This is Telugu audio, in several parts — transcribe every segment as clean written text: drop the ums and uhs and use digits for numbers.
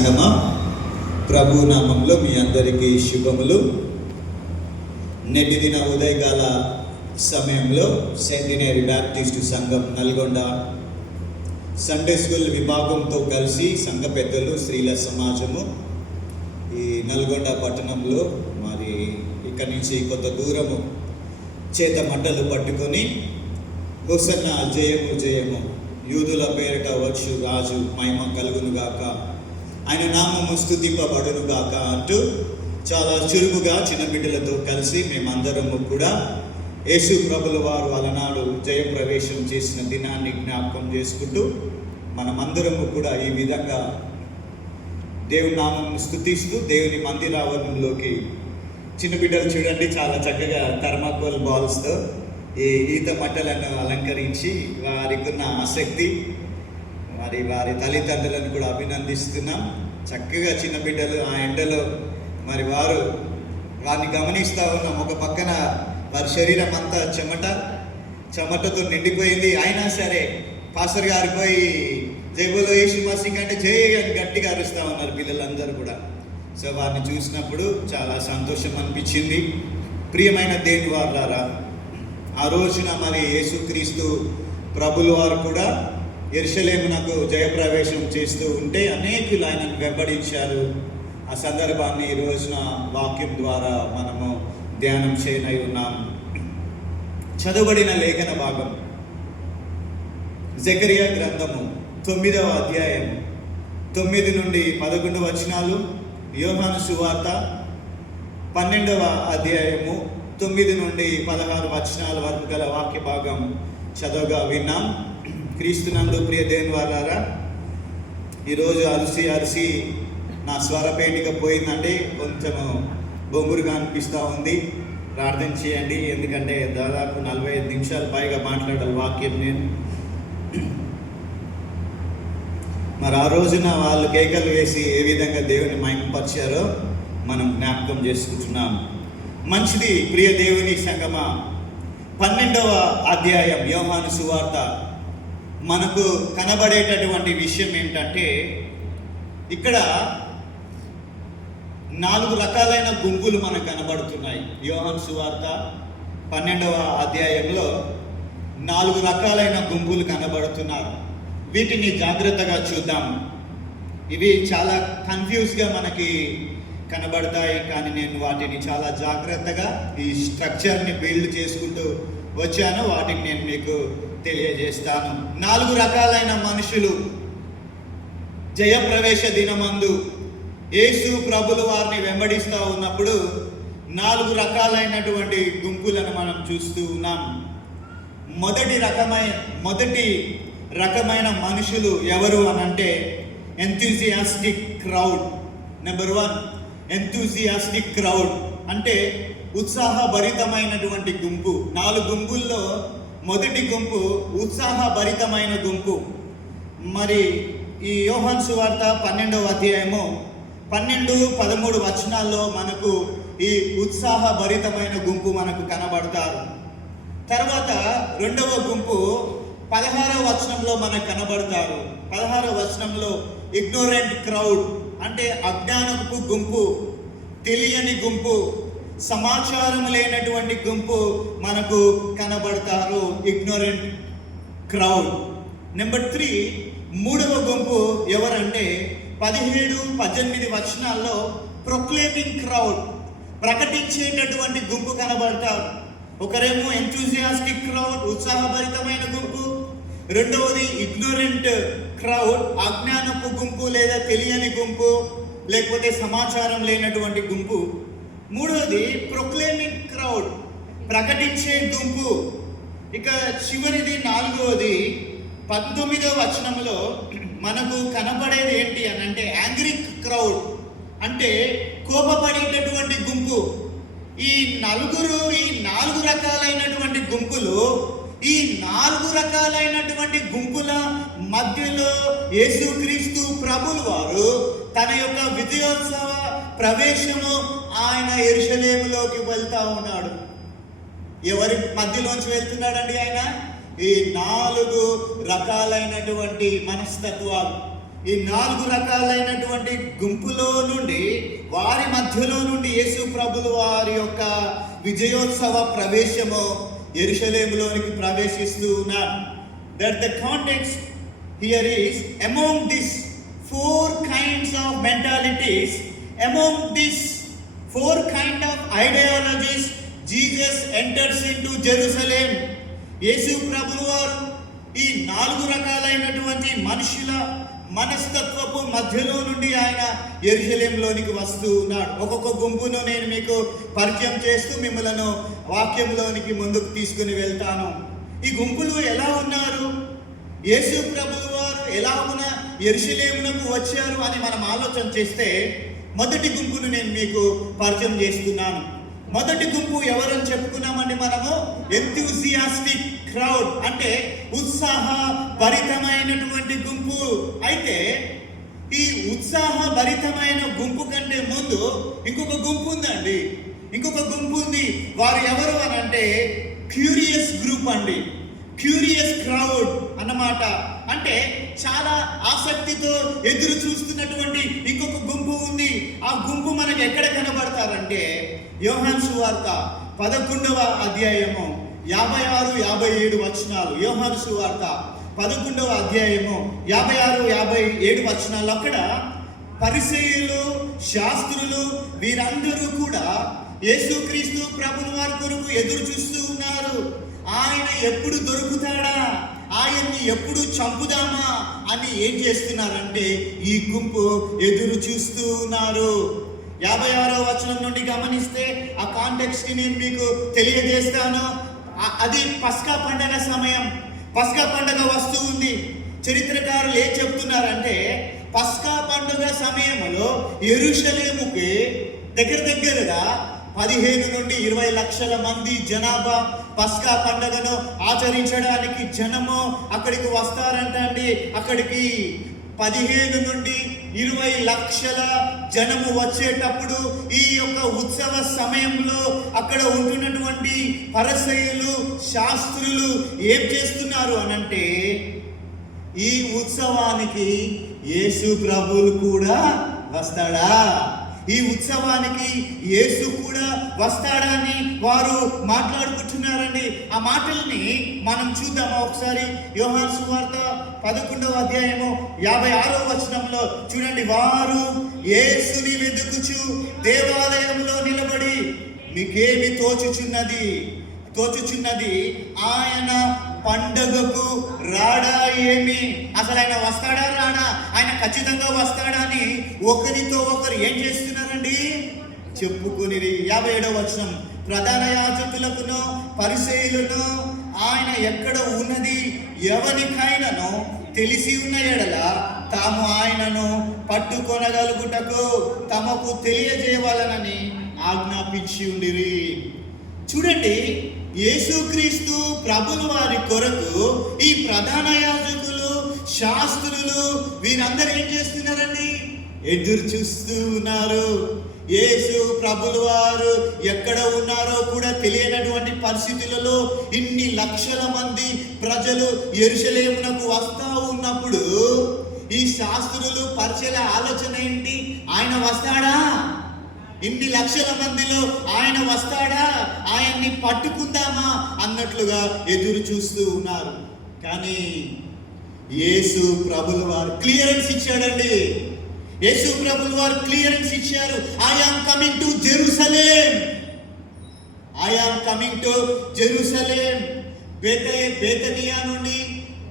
సంగమా, ప్రభు నామంలో మీ అందరికీ శుభములు. నేటి దిన ఉదయకాల సమయంలో సెంటినరీ బ్యాప్టిస్టు సంఘం నల్గొండ సండే స్కూల్ విభాగంతో కలిసి సంఘ పెద్దలు, స్త్రీల సమాజము ఈ నల్గొండ పట్టణంలో మరి ఇక్కడి నుంచి కొంత దూరము చేత మంటలు పట్టుకొని హోసన్న జయము జయము, యూదుల పేరిట వచ్చు రాజు మహిమ కలుగునుగాక, ఆయన నామము స్తుతింపబడునుగాక అంటూ చాలా చురుకుగా చిన్న బిడ్డలతో కలిసి మేమందరము కూడా యేసు ప్రభుల వారు అలనాడు జయప్రవేశం చేసిన దినాన్ని జ్ఞాపకం చేసుకుంటూ మనమందరము కూడా ఈ విధంగా దేవుని నామం స్తుతిస్తూ దేవుని మందిరావరణంలోకి చిన్న బిడ్డలు చూడండి చాలా చక్కగా థర్మాకోల్ బాల్స్తో ఈ ఈత మట్టలను అలంకరించి వారికి ఉన్న ఆసక్తి, వారి తల్లిదండ్రులను కూడా అభినందిస్తున్నాం. చక్కగా చిన్న బిడ్డలు ఆ ఎండలో మరి వారిని గమనిస్తూ ఉన్నాం. ఒక పక్కన వారి శరీరం అంతా చెమటతో నిండిపోయింది. అయినా సరే పాస్టర్ గారు పోయి జైబులో యేసు మసీహ్ అంటే జయ అని గట్టిగా అరుస్తూ ఉన్నారు పిల్లలందరూ కూడా. సో వారిని చూసినప్పుడు చాలా సంతోషం అనిపించింది. ప్రియమైన దేవుని వారులారా, ఆ రోజున మరి యేసుక్రీస్తు ప్రభుల వారు కూడా యెరూషలేమునకు జయప్రవేశం చేస్తూ ఉంటే అనేకులు ఆయనను వెంబడించారు. ఆ సందర్భాన్ని ఈ రోజున వాక్యం ద్వారా మనము ధ్యానం చేయనై ఉన్నాం. చదవబడిన లేఖన భాగం జకరియా గ్రంథము 9వ అధ్యాయం 9 నుండి 11 వచనాలు, యోహాను సువార్త 12వ అధ్యాయము 9 నుండి 16 వచనాల వరకు గల వాక్య భాగం చదవగా విన్నాం. క్రీస్తునందు ప్రియ దేవుని వారులారా, ఈరోజు అరిసి నా స్వరపేటిక పోయిందంటే కొంచెము బొంగురుగా అనిపిస్తూ ఉంది. ప్రార్థన చేయండి, ఎందుకంటే దాదాపు 45 నిమిషాలు పైగా మాట్లాడాలి వాక్యం నేను. మరి ఆ రోజున వాళ్ళు కేకలు వేసి ఏ విధంగా దేవుని మహిమపరిచారో మనం జ్ఞాపకం చేసుకుంటున్నాం. మంచిది ప్రియ దేవుని సంగమా, 12వ అధ్యాయం యోహాను సువార్త మనకు కనబడేటటువంటి విషయం ఏంటంటే, ఇక్కడ 4 రకాలైన గుంపులు మనకు కనబడుతున్నాయి. యోహాను సువార్త 12వ అధ్యాయంలో 4 రకాలైన గుంపులు కనబడుతున్నారు. వీటిని జాగ్రత్తగా చూద్దాం. ఇవి చాలా కన్ఫ్యూజ్గా మనకి కనబడతాయి, కానీ నేను వాటిని చాలా జాగ్రత్తగా ఈ స్ట్రక్చర్ని బిల్డ్ చేసుకుంటూ వచ్చాను. వాటిని నేను మీకు తెలియజేస్తాను. 4 రకాలైన మనుషులు జయప్రవేశ దినమందు యేసు ప్రభుల వారిని వెంబడిస్తూ ఉన్నప్పుడు 4 రకాలైనటువంటి గుంపులను మనం చూస్తూ ఉన్నాం. మొదటి రకమైన మనుషులు ఎవరు అనంటే enthusiastic crowd. Number 1 enthusiastic crowd అంటే ఉత్సాహభరితమైనటువంటి గుంపు. 4 గుంపుల్లో మొదటి గుంపు ఉత్సాహభరితమైన గుంపు. మరి ఈ యోహాను సువార్త 12వ అధ్యాయము 12-13 వచనాల్లో మనకు ఈ ఉత్సాహభరితమైన గుంపు మనకు కనబడతారు. తర్వాత రెండవ గుంపు 16వ వచనంలో మనకు కనబడతారు. 16వ వచనంలో ఇగ్నోరెంట్ క్రౌడ్ అంటే అజ్ఞానపు గుంపు, తెలియని గుంపు, సమాచారం లేనటువంటి గుంపు మనకు కనబడతారు. Ignorant crowd. నెంబర్ 3 మూడవ గుంపు ఎవరంటే 17-18 వచనాల్లో ప్రొక్లేమింగ్ క్రౌడ్, ప్రకటించేటటువంటి గుంపు కనబడతారు. ఒకరేమో ఎంతూజియాస్టిక్ క్రౌడ్, ఉత్సాహభరితమైన గుంపు. రెండవది ఇగ్నోరెంట్ క్రౌడ్, అజ్ఞానపు గుంపు లేదా తెలియని గుంపు, లేకపోతే సమాచారం లేనటువంటి గుంపు. మూడవది ప్రొక్లేమింగ్ క్రౌడ్, ప్రకటించే గుంపు. ఇక చివరిది 4వది 19వ వచనంలో మనకు కనబడేది ఏంటి అని అంటే యాంగ్రీ క్రౌడ్ అంటే కోపపడేటటువంటి గుంపు. ఈ 4 రకాలైనటువంటి గుంపులు, ఈ 4 రకాలైనటువంటి గుంపుల మధ్యలో యేసుక్రీస్తు ప్రభుల వారు తన యొక్క విజయోత్సవ ప్రవేశము ఆయన యెరూషలేములోకి వెళ్తా ఉన్నాడు. ఎవరి మధ్యలోంచి వెళ్తున్నాడండి ఆయన? ఈ 4 రకాలైనటువంటి మనస్తత్వాలు, ఈ 4 రకాలైనటువంటి గుంపులో నుండి, వారి మధ్యలో నుండి యేసు ప్రభులు వారి యొక్క విజయోత్సవ ప్రవేశము యెరూషలేములోనికి ప్రవేశిస్తూ ఉన్నారు. That the context here is, among these 4 kinds of mentalities, among these 4 kind of ideologies, Jesus enters into Jerusalem. యేసు ప్రభువు వారు ఈ 4 రకాలైనటువంటి మనుషుల మనస్తత్వపు మధ్యలో నుండి ఆయన యెరూషలేములోనికి వస్తూ ఉన్నాడు. ఒక్కొక్క గుంపును నేను మీకు పరిచయం చేస్తూ మిమ్మలను వాక్యంలోనికి ముందుకు తీసుకుని వెళ్తాను. ఈ గుంపులు ఎలా ఉన్నారు, యేసు ప్రభువు వారు ఎలా ఉన్న యెరూషలేమునకు వచ్చారు అని మనం ఆలోచన చేస్తే, మొదటి గుంపును నేను మీకు పరిచయం చేస్తున్నాను. మొదటి గుంపు ఎవరని చెప్పుకున్నామండి మనము? ఎంథూసియాస్టిక్ క్రౌడ్, అంటే ఉత్సాహ భరితమైనటువంటి గుంపు. అయితే ఈ ఉత్సాహ భరితమైన గుంపు కంటే ముందు ఇంకొక గుంపు ఉందండి. ఇంకొక గుంపు ఉంది. వారు ఎవరు అని అంటే క్యూరియస్ గ్రూప్ అండి, క్యూరియస్ క్రౌడ్ అన్నమాట. అంటే చాలా ఆసక్తితో ఎదురు చూస్తున్నటువంటి ఇంకొక గుంపు ఉంది. ఆ గుంపు మనకు ఎక్కడ కనబడతారంటే యోహాను సువార్త 11వ అధ్యాయము 56-57 వచనాలు. యోహాను సువార్త 11వ అధ్యాయము 56-57 వచనాలు. అక్కడ పరిసయ్యులు, శాస్త్రులు వీరందరూ కూడా యేసుక్రీస్తు ప్రభువు వారి కొరకు ఎదురు చూస్తూ ఉన్నారు. ఆయన ఎప్పుడు దొరుకుతాడా, ఆయన్ని ఎప్పుడు చంపుదామా అని ఏం చేస్తున్నారంటే ఈ గుంపు ఎదురు చూస్తూ ఉన్నారు. 56వ వచనం నుండి గమనిస్తే ఆ కాంటెక్స్ట్ నేను మీకు తెలియజేస్తాను. అది పస్కా పండగ సమయం. పస్కా పండగ వస్తూ ఉంది. చరిత్రకారులు ఏం చెప్తున్నారంటే, పస్కా పండుగ సమయంలో యెరూషలేముకి దగ్గరగా 15 నుండి 20 లక్షల మంది జనాభా పస్కా పండుగను ఆచరించడానికి జనము అక్కడికి వస్తారంట అండి. అక్కడికి 15 నుండి 20 లక్షల జనము వచ్చేటప్పుడు ఈ యొక్క ఉత్సవ సమయంలో అక్కడ ఉంటున్నటువంటి పరిసయ్యులు, శాస్త్రులు ఏం చేస్తున్నారు అనంటే, ఈ ఉత్సవానికి యేసు ప్రభువులు కూడా వస్తాడా, ఈ ఉత్సవానికి యేసు కూడా వస్తాడని వారు మాట్లాడుకుంటున్నారండి. ఆ మాటల్ని మనం చూద్దామా ఒకసారి. యోహాను సువార్త 11వ అధ్యాయము 56వ వచనంలో చూడండి. వారు యేసుని వెతుకుచు దేవాలయంలో నిలబడి, మీకేమి తోచుచున్నది ఆయన పండగకు రాడా ఏమి? అసలు ఆయన వస్తాడా రాడా, ఆయన ఖచ్చితంగా వస్తాడా అని ఒకరితో ఒకరు ఏం చేస్తున్నారండి? చెప్పుకొని. 57వ వచనం, ప్రధాన యాజకులకును పరిసయ్యులను ఆయన ఎక్కడ ఉన్నది ఎవరికైనాను తెలిసి ఉన్న ఎడల తాము ఆయనను పట్టుకొనగలుగుటకు తమకు తెలియజేయవాలనని ఆజ్ఞాపించి ఉండిరి. చూడండి, యేసుక్రీస్తు ప్రభుల వారి కొరకు ఈ ప్రధాన యాజకులు, శాస్త్రులు వీరందరూ ఏం చేస్తున్నారండి? ఎదురు చూస్తూ ఉన్నారు. యేసు ప్రభుల వారు ఎక్కడ ఉన్నారో కూడా తెలియనటువంటి పరిస్థితులలో ఇన్ని లక్షల మంది ప్రజలు యెరూషలేమునకు వస్తూ ఉన్నప్పుడు ఈ శాస్త్రులు పరిచయ ఆలోచన ఏంటి? ఆయన వస్తాడా? ఇన్ని లక్షల మందిలో ఆయన వస్తాడా, ఆయన్ని పట్టుకుందామా అన్నట్లుగా ఎదురు చూస్తూ ఉన్నారు. కానీ యేసు ప్రభుల వారు క్లియరెన్స్ ఇచ్చాడండి. యేసు ప్రభుల వారు క్లియరెన్స్ ఇచ్చారు. I am coming to Jerusalem, I am coming to Jerusalem. Bethany నుండి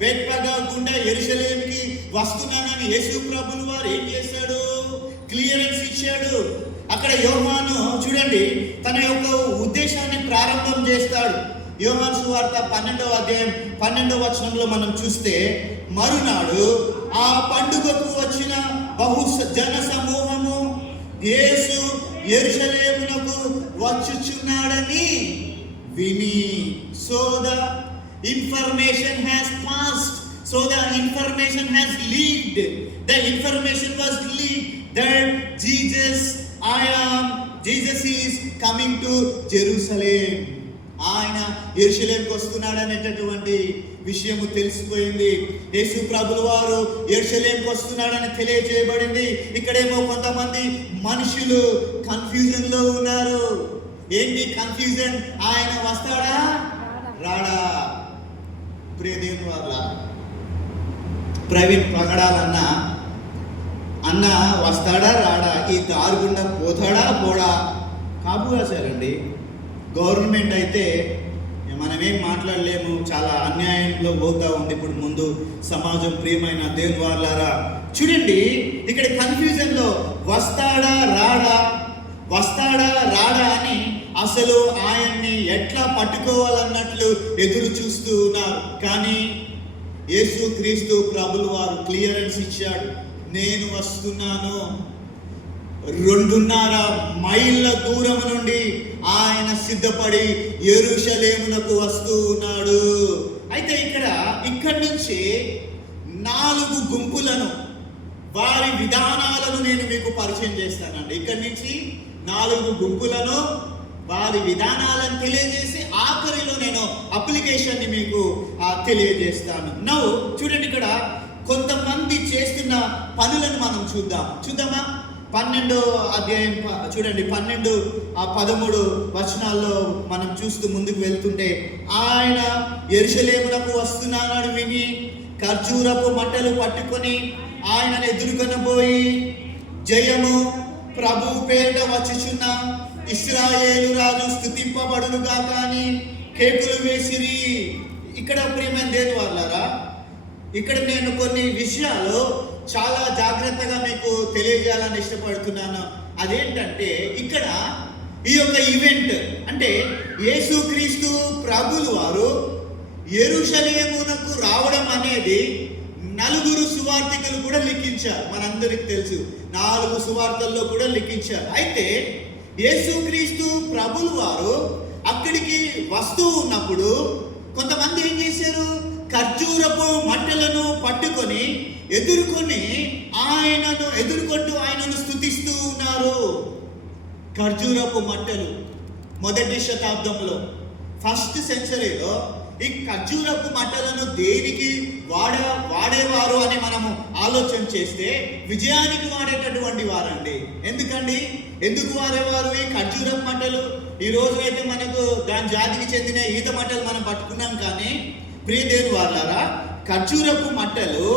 బేత్పగా గుండా యెరూషలేంకి వస్తున్నానని యేసు ప్రభుల వారు ఏం చేశాడు? క్లియరెన్స్ ఇచ్చాడు. అక్కడ యోహాను చూడండి తన యొక్క ఉద్దేశాన్ని ప్రారంభం చేస్తాడు. యోహాను సువార్త 12వ అధ్యాయం 12వ వచనంలో మనం చూస్తే, మరునాడు ఆ పండుగకు వచ్చిన బహు జన సమూహము యేసు యెరూషలేమునకు వచ్చుచున్నాడని విని. So the information has passed, so the information has leaked, the information was leaked that Jesus is coming to Jerusalem. ఆయన యెరూషలేముకు వస్తున్నాడు అనేటటువంటి విషయము తెలిసిపోయింది. యేసు ప్రభుల వారు యెరూషలేముకు వస్తున్నాడని తెలియజేయబడింది. ఇక్కడేమో కొంతమంది మనుషులు కన్ఫ్యూజన్ లో ఉన్నారు. ఏంటి కన్ఫ్యూజన్? ఆయన వస్తాడా రాడా? ప్రియ దేవుని వాళ్ళ ప్రవీణ్ పగడాలన్నా అన్న వస్తాడా రాడా, ఈ దారి గుండా పోతాడా పోడా కాపు కాశారండి. గవర్నమెంట్ అయితే మనమేం మాట్లాడలేము, చాలా అన్యాయంలో పోతా ఉంది ఇప్పుడు ముందు సమాజం. ప్రియమైన దేవుని వాళ్ళారా చూడండి, ఇక్కడ కన్ఫ్యూజన్లో వస్తాడా రాడా వస్తాడా రాడా అని అసలు ఆయన్ని ఎట్లా పట్టుకోవాలన్నట్లు ఎదురు చూస్తూ ఉన్నారు. కానీ యేసుక్రీస్తు ప్రభుల వారు క్లియరెన్స్ ఇచ్చాడు. నేను వస్తున్నాను. 2.5 మైళ్ళ దూరం నుండి ఆయన సిద్ధపడి యెరూషలేమునకు వస్తూ ఉన్నాడు. అయితే ఇక్కడి నుంచి 4 గుంపులను, వారి విధానాలను నేను మీకు పరిచయం చేస్తానండి. ఇక్కడి నుంచి 4 గుంపులను, వారి విధానాలను తెలియజేసి ఆఖరిలో నేను అప్లికేషన్ని మీకు తెలియజేస్తాను. చూడండి, ఇక్కడ కొంతమంది చేస్తున్న పనులను మనం చూద్దామా? 12వ అధ్యాయం చూడండి, 12-13 వచనాల్లో మనం చూస్తూ ముందుకు వెళ్తుంటే, ఆయన యెరూషలేమునకు వస్తున్నానని విని ఖర్జూరపు మంటలు పట్టుకొని ఆయనను ఎదుర్కొనబోయి, జయము ప్రభు పేరిట వచ్చుచున్న ఇశ్రాయేలు రాజు స్తుతింపబడునుగా కానీ కేకులు వేసిరి. ఇక్కడ ప్రియమైన దేవుని వాళ్ళారా, ఇక్కడ నేను కొన్ని విషయాలు చాలా జాగ్రత్తగా మీకు తెలియజేయాలని ఇష్టపడుతున్నాను. అదేంటంటే, ఇక్కడ ఈ యొక్క ఈవెంట్ అంటే యేసుక్రీస్తు ప్రభుల వారు యెరూషలేమునకు రావడం అనేది 4 సువార్తికులు కూడా లిఖించారు. మనందరికి తెలుసు, 4 సువార్తల్లో కూడా లిఖించారు. అయితే యేసుక్రీస్తు ప్రభుల వారు అక్కడికి వస్తూ ఉన్నప్పుడు కొంతమంది ఏం చేశారు? ఖర్జూరపు మంటలను పట్టుకొని ఎదుర్కొంటూ ఆయనను స్తుతిస్తూ ఉన్నారు. ఖర్జూరపు మంటలు మొదటి శతాబ్దంలో, ఫస్ట్ సెంచరీలో ఈ ఖర్జూరపు మంటలను దేనికి వాడేవారు అని మనము ఆలోచన చేస్తే విజయానికి వాడేటటువంటి వారండి. ఎందుకు వాడేవారు ఈ ఖర్జూరపు మంటలు? ఈ రోజు అయితే మనకు దాని జాతికి చెందిన ఈత మంటలు మనం పట్టుకున్నాం. కానీ ప్రియ దేవుని వాళ్ళారా, ఖర్జూరపు మంటలు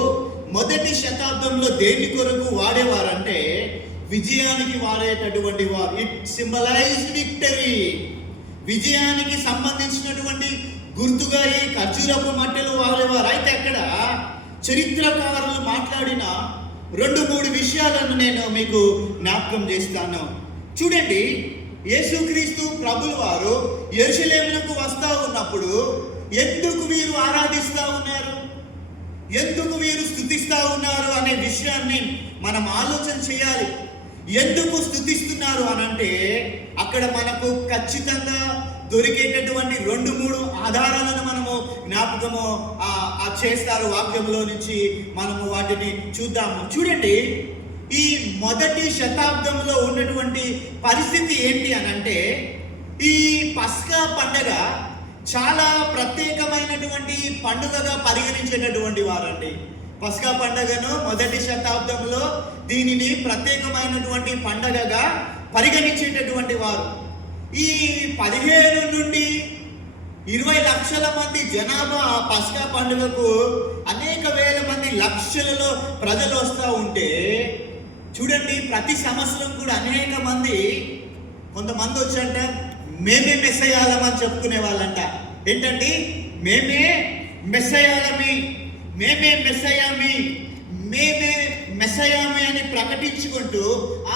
మొదటి శతాబ్దంలో దేని కొరకు వాడేవారంటే విజయానికి వాడేటటువంటి వారు. It symbolise victory. విజయానికి సంబంధించినటువంటి గుర్తుగా ఈ ఖర్జూరపు మంటలు వాడేవారు. అయితే అక్కడ చరిత్రకారులు మాట్లాడిన 2-3 విషయాలను నేను మీకు జ్ఞాపకం చేస్తాను. చూడండి, యేసుక్రీస్తు ప్రభుల వారు యెరూషలేమునకు వస్తా ఉన్నప్పుడు ఎందుకు వీరు ఆరాధిస్తూ ఉన్నారు, ఎందుకు వీరు స్తుతిస్తూ ఉన్నారు అనే విషయాన్ని మనం ఆలోచన చేయాలి. ఎందుకు స్తుతిస్తున్నారు అనంటే అక్కడ మనకు ఖచ్చితంగా దొరికేటటువంటి 2-3 ఆధారాలను మనము జ్ఞాపకము చేస్తారు. వాక్యంలో నుంచి మనము వాటిని చూద్దాము. చూడండి, ఈ మొదటి శతాబ్దంలో ఉన్నటువంటి పరిస్థితి ఏంటి అనంటే, ఈ పస్కా పండగ చాలా ప్రత్యేకమైనటువంటి పండుగగా పరిగణించేటటువంటి వారండి. పస్కా పండుగను మొదటి శతాబ్దంలో దీనిని ప్రత్యేకమైనటువంటి పండుగగా పరిగణించేటటువంటి వారు. ఈ 15 నుండి 20 లక్షల మంది జనాభా పస్కా పండుగకు అనేక వేల మంది, లక్షలలో ప్రజలు వస్తూ ఉంటే చూడండి, ప్రతి సంవత్సరం కూడా అనేక మంది, కొంతమంది వచ్చంట మేమే మెస్సయ్యాలమని చెప్పుకునే వాళ్ళంట. ఏంటండి? మేమే మెస్సయ్యాలమి, మేమే మెస్సయ్యామి, మేమే మెస్సయ్యామి అని ప్రకటించుకుంటూ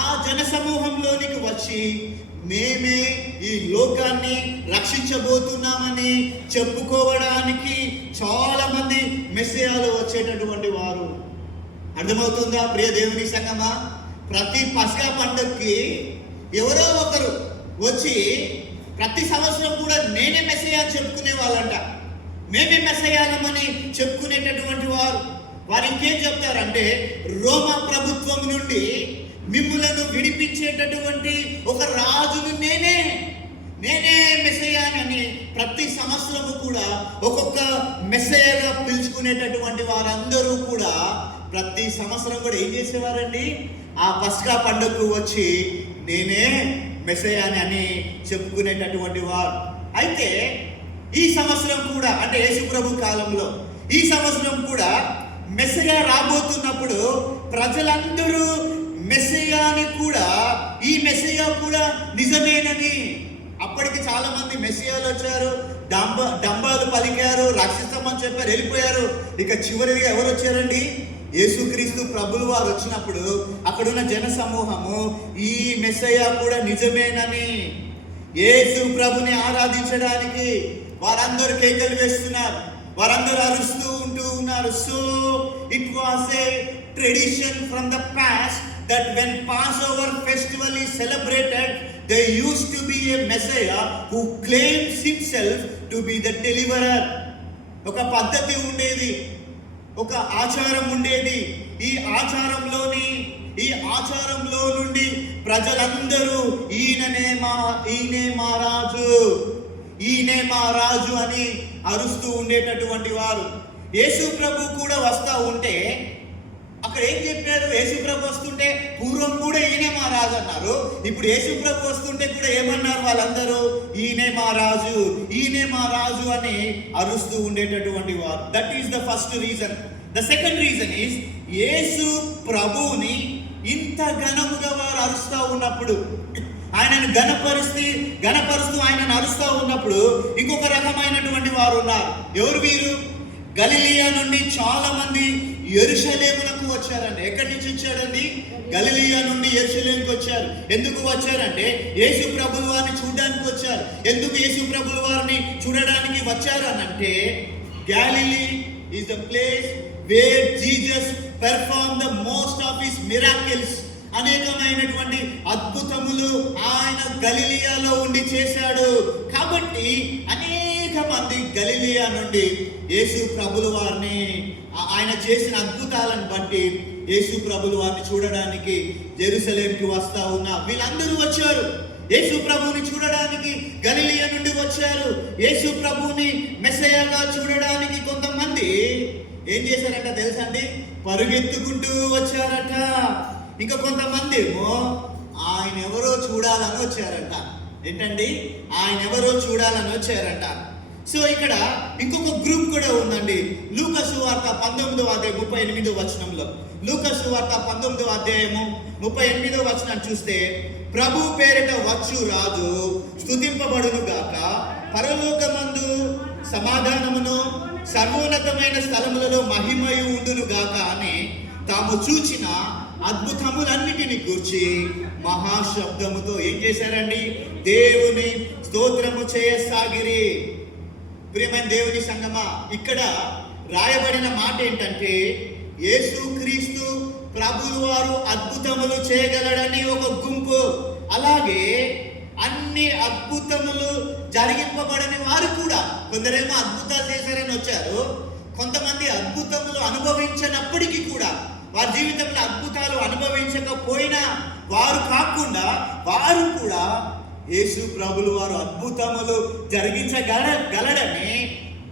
ఆ జన సమూహంలోనికి వచ్చి మేమే ఈ లోకాన్ని రక్షించబోతున్నామని చెప్పుకోవడానికి చాలా మంది మెస్సయాలు వచ్చేటటువంటి వారు. అర్థమవుతుందా ప్రియ దేవుని సంగమా? ప్రతి పస్కా పండుగకి ఎవరో ఒకరు వచ్చి ప్రతి సంవత్సరం కూడా నేనే మెస్సయ్య అని చెప్పుకునే వాళ్ళంట. మేమే మెస్సయ్యాలమని చెప్పుకునేటటువంటి వారు ఇంకేం చెప్తారంటే, రోమా ప్రభుత్వం నుండి మిమ్ములను విడిపించేటటువంటి ఒక రాజును నేనే మెస్సయ్యానని ప్రతి సంవత్సరము కూడా ఒక్కొక్క మెస్సయ్యగా పిలుచుకునేటటువంటి వారందరూ కూడా ప్రతి సంవత్సరం కూడా ఏం చేసేవారండి? ఆ పస్కా పండుగకు వచ్చి నేనే మెస్సయ్యాని అని చెప్పుకునేటటువంటి వారు. అయితే ఈ సంవత్సరం కూడా, అంటే యేసు ప్రభు కాలంలో ఈ సంవత్సరం కూడా మెస్సయ్య రాబోతున్నప్పుడు ప్రజలందరూ మెస్సయ్యాని కూడా, ఈ మెస్సయ్య కూడా నిజమేనని, అప్పటికి చాలా మంది మెస్సియాలు వచ్చారు, డంబాలు పలికారు, రక్షిస్తామని చెప్పారు, వెళ్ళిపోయారు. ఇక చివరిగా ఎవరు వచ్చారండి? యేసుక్రీస్తు ప్రభులు వారు వచ్చినప్పుడు అక్కడున్న జన సమూహము ఈ మెస్సయ్య కూడా నిజమేనని యేసు ప్రభుని ఆరాధించడానికి వారందరూ కేకలు వేస్తున్నారు, వారందరూ అరుస్తూ ఉన్నారు. So it was a tradition from the past that when Passover festival is celebrated, there used to be a Messiah who claims himself to be the deliverer. ఒక పద్ధతి ఉండేది, ఒక ఆచారం ఉండేది. ఈ ఆచారంలో నుండి ప్రజలందరూ ఈయనే మా రాజు అని అరుస్తూ ఉండేటటువంటి వారు. యేసు ప్రభు కూడా వస్తా ఉంటే అక్కడ ఏం చెప్పారు? యేసు ప్రభు వస్తుంటే పూర్వం కూడా ఈయనే మా రాజు అన్నారు. ఇప్పుడు యేసు ప్రభు వస్తుంటే కూడా ఏమన్నారు వాళ్ళందరూ? ఈయనే మా రాజు అని అరుస్తూ ఉండేటటువంటి వారు. That is the first reason. The second reason is Yesu ప్రభుని ఇంత ఘనముగా వారు అరుస్తూ ఉన్నప్పుడు, ఆయనను ఘనపరుస్తూ ఆయనను అరుస్తూ ఉన్నప్పుడు ఇంకొక రకమైనటువంటి వారు ఉన్నారు. ఎవరు వీరు? గలిలియా నుండి చాలా మంది యెరూషలేమునకు వచ్చారండి. ఎక్కడి నుంచి వచ్చారండి? గలిలియా నుండి యెరూషలేముకు వచ్చారు. ఎందుకు వచ్చారంటే యేసు ప్రభుల వారిని చూడడానికి వచ్చారు. ఎందుకు యేసు ప్రభుల వారిని చూడడానికి వచ్చారు అనంటే, Galilee is the place where Jesus perform the most of his miracles. అనేకమైనటువంటి అద్భుతములు ఆయన గలిలియాలో ఉండి చేశాడు. కాబట్టి అనేక మంది గలిలియా నుండి యేసు ప్రభుల వారిని, ఆయన చేసిన అద్భుతాలను బట్టి యేసు ప్రభుల వారిని చూడడానికి జెరూసలేంకి వస్తా ఉన్నారు. వీళ్ళందరూ వచ్చారు యేసు ప్రభుని చూడడానికి, గలిలియా నుండి వచ్చారు. యేసు ప్రభుని మెస్సయ్యగా చూడడానికి కొంతమంది ఏం చేశారంట తెలుసా అండి? పరుగెత్తుకుంటూ వచ్చారట. ఇంకా కొంతమంది ఏమో ఆయన ఎవరో చూడాలని వచ్చారంట. ఏంటండి? ఆయన ఎవరో చూడాలని వచ్చారంట. సో ఇక్కడ ఇంకొక గ్రూప్ కూడా ఉందండి. లూకా సువార్త 19వ అధ్యాయం 38వ వచనంలో, లూకా సువార్త 19వ అధ్యాయము 38వ వచనం చూస్తే, ప్రభు పేరిట వచ్చు రాజు స్తుతింపబడును గాక, పరలోకమందు సమాధానమును సర్వోన్నతమైన స్థలములలో మహిమయు ఉండును గాక అని తాము చూచిన అద్భుతములన్నిటిని గూర్చి మహాశబ్దముతో ఏం చేశారండి? దేవుని స్తోత్రము చేయసాగిరి. ప్రియమైన దేవుని సంగమా, ఇక్కడ రాయబడిన మాట ఏంటంటే, యేసుక్రీస్తు ప్రభువు వారు అద్భుతములు చేయగలడని ఒక గుంపు, అలాగే అన్ని అద్భుతములు జరిగింపబడని వారు కూడా, కొందరేమో అద్భుతాలు చేశారని వచ్చారు, కొంతమంది అద్భుతములు అనుభవించినప్పటికీ కూడా, వారి జీవితంలో అద్భుతాలు అనుభవించకపోయినా వారు కాకుండా వారు కూడా యేసు ప్రభులు వారు అద్భుతములు జరిగించగలడని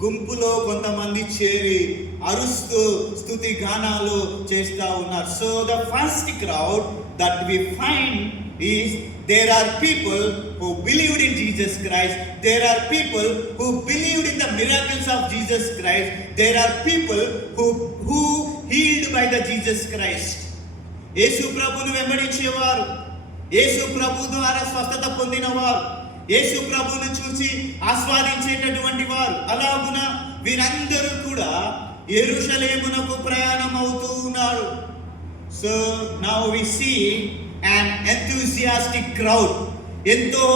గుంపులో కొంతమంది చేరి అరుస్తూ స్తుతి గానాలు చేస్తూ ఉన్నారు. So the first crowd that we find is there are people who believed in Jesus Christ, there are people who believed in the miracles of Jesus Christ, there are people who healed by the Jesus Christ. యేసు ప్రభువును వెంబడించేవారు, యేసు ప్రభు ద్వారా స్వస్థత పొందినవారు, యేసు ప్రభువును చూసి ఆస్వాదించేటటువంటి వారు, అలాగున వీరందరూ కూడా యెరూషలేమునకు ప్రయాణం అవుతూ ఉన్నారు. So now we see an enthusiastic crowd, ఎంతో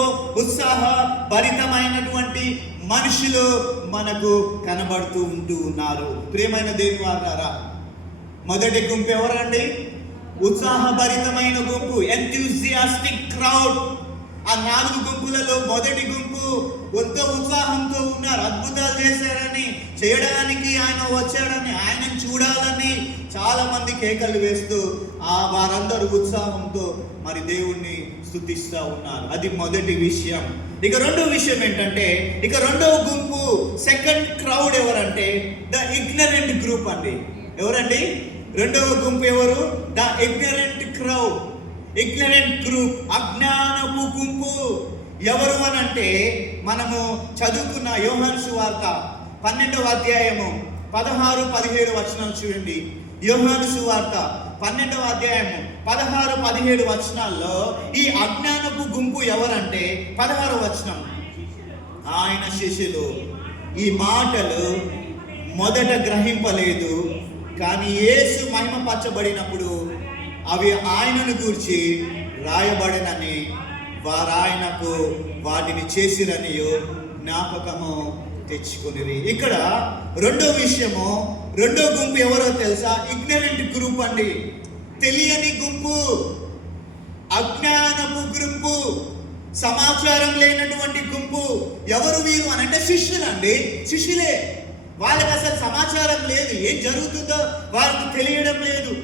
ఉత్సాహభరితమైనటువంటి మనుషులు మనకు కనబడుతూ ఉన్నారు. ప్రియమైన దేవుని వారలారా, మొదటి గుంపు ఎవరండి? ఉత్సాహభరితమైన గుంపు, ఎంథూసియాస్టిక్ క్రౌడ్. ఆ 4 గుంపులలో మొదటి గుంపు ఎంతో ఉత్సాహంతో ఉన్నారు. అద్భుతాలు చేశారని, చేయడానికి ఆయన వచ్చాడని, ఆయనను చూడాలని చాలా మంది కేకలు వేస్తూ వారందరూ ఉత్సాహంతో మరి దేవుణ్ణి స్తుతిస్తూ ఉన్నారు. అది మొదటి విషయం. ఇక రెండో విషయం ఏంటంటే, ఇక రెండవ గుంపు, సెకండ్ క్రౌడ్ ఎవరంటే ద ఇగ్నరెంట్ గ్రూప్ అండి. ఎవరండి రెండవ గుంపు? ఎవరు? The ignorant crowd, ignorant group, అజ్ఞానపు గుంపు. ఎవరు అని అంటే, మనము చదువుకున్న యోహాను సువార్త 12వ అధ్యాయము 16-17 వచనాలు చూడండి. యోహాను సువార్త 12వ అధ్యాయము 16-17 వచనాల్లో ఈ అజ్ఞానపు గుంపు ఎవరంటే, 16వ వచనం, ఆయన శిష్యులు ఈ మాటలు మొదట గ్రహింపలేదు, కానీ యేసు మహిమపరచబడినప్పుడు అవి ఆయనను గూర్చి రాయబడినని వారు ఆయనకు వాటిని చేసిరనియో జ్ఞాపకము తెచ్చుకుని. ఇక్కడ రెండో విషయము, రెండో గుంపు ఎవరో తెలుసా? ఇగ్నరెంట్ గ్రూప్ అండి. తెలియని గుంపు, అజ్ఞానపు గుంపు, సమాచారం లేనటువంటి గుంపు. ఎవరు వీరు అని అంటే శిష్యులండి, శిష్యులే. వాళ్ళకి అసలు సమాచారం లేదు, ఏం జరుగుతుందో వాళ్ళకి తెలియడం లేదు.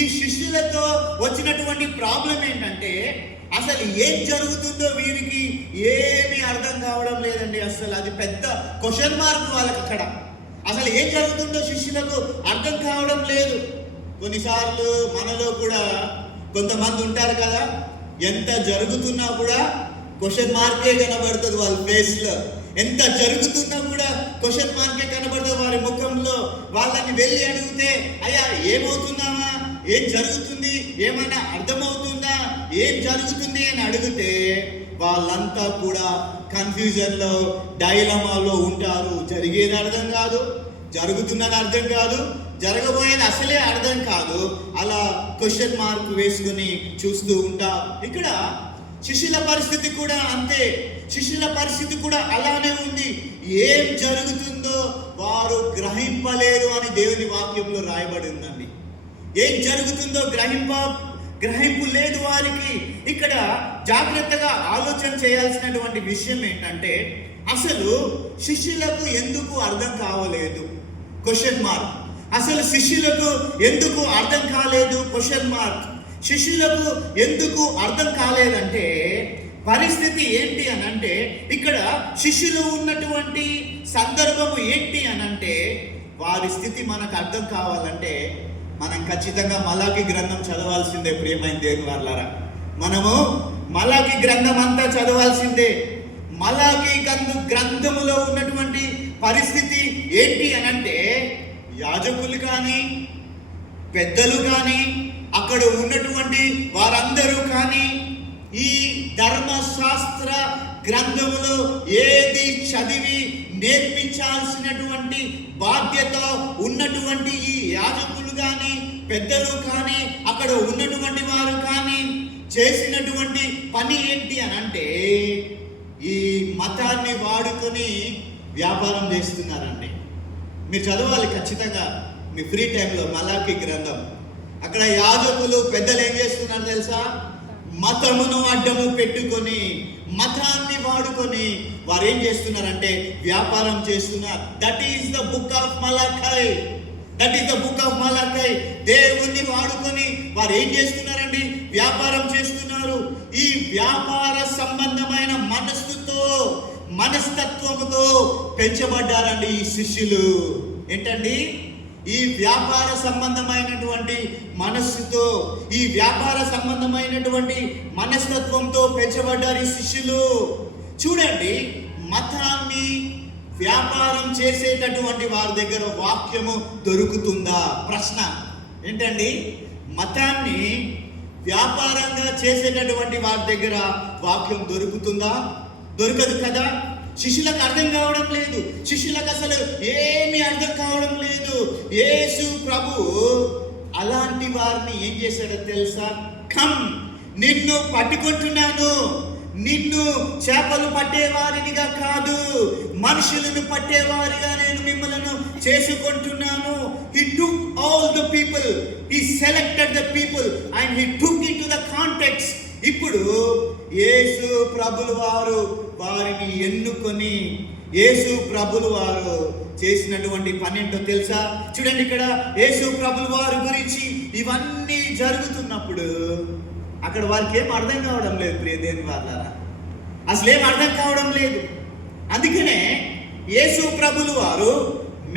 ఈ శిష్యులతో వచ్చినటువంటి ప్రాబ్లం ఏంటంటే, అసలు ఏం జరుగుతుందో వీరికి ఏమీ అర్థం కావడం లేదండి. అసలు అది పెద్ద క్వశ్చన్ మార్క్ వాళ్ళకి. అక్కడ అసలు ఏం జరుగుతుందో శిష్యులకు అర్థం కావడం లేదు. కొన్నిసార్లు మనలో కూడా కొంతమంది ఉంటారు కదా, ఎంత జరుగుతున్నా కూడా క్వశ్చన్ మార్కే కనబడుతుంది వాళ్ళ ఫేస్లో. ఎంత జరుగుతున్నా కూడా క్వశ్చన్ మార్కే కనబడుతుంది వారి ముఖంలో. వాళ్ళని వెళ్ళి అడిగితే, అయ్యా ఏమవుతున్నావా, ఏం జరుగుతుంది, ఏమైనా అర్థమవుతుందా, ఏం జరుగుతుంది అని అడిగితే వాళ్ళంతా కూడా కన్ఫ్యూజన్లో, డైలమాలో ఉంటారు. జరిగేది అర్థం కాదు, జరుగుతున్నది అర్థం కాదు, జరగబోయేది అసలే అర్థం కాదు. అలా క్వశ్చన్ మార్క్ వేసుకుని చూస్తూ ఉంటారు. ఇక్కడ శిష్యుల పరిస్థితి కూడా అంతే. శిష్యుల పరిస్థితి కూడా అలానే ఉంది. ఏం జరుగుతుందో వారు గ్రహింపలేరు అని దేవుని వాక్యంలో రాయబడి ఉందండి. ఏం జరుగుతుందో గ్రహింపు లేదు వారికి. ఇక్కడ జాగ్రత్తగా ఆలోచన చేయాల్సినటువంటి విషయం ఏంటంటే, అసలు శిష్యులకు ఎందుకు అర్థం కావలేదు? Question mark. అసలు శిష్యులకు ఎందుకు అర్థం కాలేదు? Question mark. శిష్యులకు ఎందుకు అర్థం కాలేదంటే పరిస్థితి ఏంటి అని అంటే, ఇక్కడ శిష్యులు ఉన్నటువంటి సందర్భము ఏంటి అని అంటే, వారి స్థితి మనకు అర్థం కావాలంటే మనం ఖచ్చితంగా మలాకి గ్రంథం చదవాల్సిందే. ప్రియమైన దేవుని వారలారా, మనము మలాకి గ్రంథం అంతా చదవాల్సిందే. మలాకి గ్రంథములో ఉన్నటువంటి పరిస్థితి ఏంటి అని అంటే, యాజకులు కానీ, పెద్దలు కానీ, అక్కడ ఉన్నటువంటి వారందరూ కానీ ఈ ధర్మశాస్త్ర గ్రంథములో ఏది చదివి నేర్పించాల్సినటువంటి బాధ్యత ఉన్నటువంటి ఈ యాజకులు కానీ, పెద్దలు కానీ, అక్కడ ఉన్నటువంటి వారు కానీ చేసినటువంటి పని ఏంటి అని అంటే, ఈ మతాన్ని వాడుకొని వ్యాపారం చేస్తున్నారండి. మీరు చదవాలి ఖచ్చితంగా మీ ఫ్రీ టైంలో మలాకి గ్రంథం. అక్కడ యాజకులు, పెద్దలు ఏం చేస్తున్నారు తెలుసా? మతమును అడ్డము పెట్టుకొని, మతాన్ని వాడుకొని వారు ఏం చేస్తున్నారంటే వ్యాపారం చేస్తున్నారు. That is the book of Malachi. That is the book of Malachi. దేవుణ్ణి వాడుకొని వారు ఏం చేస్తున్నారండి? వ్యాపారం చేస్తున్నారు. ఈ వ్యాపార సంబంధమైన మనస్తత్వముతో పెంచబడ్డారండి ఈ శిష్యులు. ఏంటండి? ఈ వ్యాపార సంబంధమైనటువంటి మనస్సుతో, ఈ వ్యాపార సంబంధమైనటువంటి మనస్తత్వంతో పెంచబడ్డారు ఈ శిష్యులు. చూడండి, మతాన్ని వ్యాపారం చేసేటటువంటి వారి దగ్గర వాక్యము దొరుకుతుందా? ప్రశ్న ఏంటండి? మతాన్ని వ్యాపారంగా చేసేటటువంటి వారి దగ్గర వాక్యం దొరుకుతుందా? దొరకదు కదా. శిష్యులకు అర్థం కావడం లేదు. శిష్యులకు అసలు ఏమీ అర్థం కావడం లేదు. యేసు ప్రభు అలాంటి వారిని ఏం చేశాడో తెలుసా? కమ్, నిన్ను పట్టుకుంటున్నాను, నిన్ను చేపలు పట్టేవారినిగా కాదు, మనుషులను పట్టేవారిగా నేను మిమ్మల్ని చేసుకుంటున్నాను. He took all the people, he selected the people and he took into the context. ఇప్పుడు యేసు ప్రభుల వారు వారిని ఎన్నుకొని, యేసు ప్రభుల వారు చేసినటువంటి పని ఏంటో తెలుసా? చూడండి, ఇక్కడ యేసు ప్రభుల వారి గురించి ఇవన్నీ జరుగుతున్నప్పుడు అక్కడ వారికి ఏం అర్థం కావడం లేదు. ప్రియ దేవుని వాళ్ళారా, అసలు ఏం అర్థం కావడం లేదు. అందుకనే యేసు ప్రభుల వారు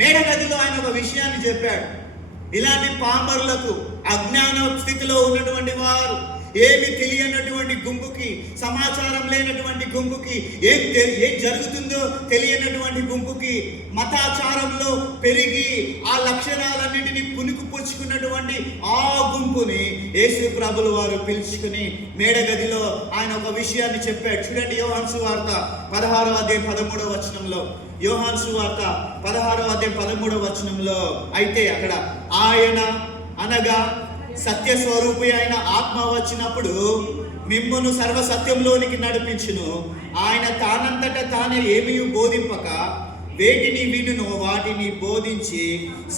మేడగదిలో ఆయన ఒక విషయాన్ని చెప్పాడు. ఇలాంటి పామరులకు, అజ్ఞాన స్థితిలో ఉన్నటువంటి వారు, ఏమి తెలియనటువంటి గుంపుకి, సమాచారం లేనటువంటి గుంపుకి, ఏం జరుగుతుందో తెలియనటువంటి గుంపుకి, మతాచారంలో పెరిగి ఆ లక్షణాలన్నింటినీ పుణుకుపుచ్చుకున్నటువంటి ఆ గుంపుని యేసు ప్రభుల వారు పిలుచుకుని మేడగదిలో ఆయన ఒక విషయాన్ని చెప్పాడు. చూడండి, యోహాను సువార్త 16వ అధ్యాయం 13వ వచనంలో, యోహాను సువార్త 16వ అధ్యాయం 13వ వచనంలో, అయితే అక్కడ ఆయన అనగా సత్య స్వరూపి అయిన ఆత్మ వచ్చినప్పుడు మిమ్మును సర్వ సత్యంలోనికి నడిపించును. ఆయన తానంతట తానే ఏమీ బోధింపక వేటిని వినును వాటిని బోధించి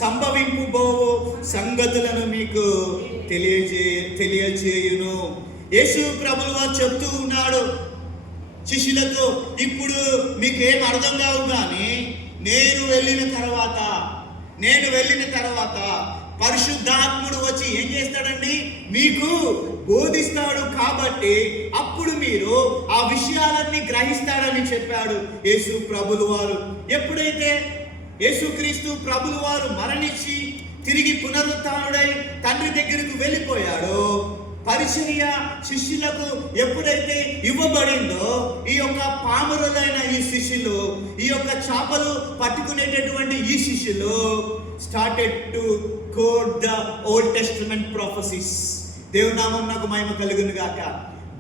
సంభవింపుబోవు సంగతులను మీకు తెలియజేయును. యేసు ప్రభువు వారు చెప్తూ ఉన్నాడు శిష్యులతో, ఇప్పుడు మీకు ఏం అర్థం కావు, కానీ నేను వెళ్ళిన తర్వాత పరిశుద్ధాత్ముడు వచ్చి ఏం చేస్తాడండి? మీకు బోధిస్తాడు. కాబట్టి అప్పుడు మీరు ఆ విషయాలన్నీ గ్రహిస్తాడని చెప్పాడు యేసు ప్రభులు వారు. ఎప్పుడైతే యేసుక్రీస్తు ప్రభులు వారు మరణించి తిరిగి పునరుత్థానుడై తండ్రి దగ్గరకు వెళ్ళిపోయాడో, పరిచర్య శిష్యులకు ఎప్పుడైతే ఇవ్వబడిందో, ఈ యొక్క పామరులైన ఈ శిష్యులు, ఈ యొక్క చేపలు పట్టుకునేటటువంటి ఈ శిష్యులు started to quote the Old Testament prophecies. దేవుని నామం నాకు మహిమ కలుగును గాక.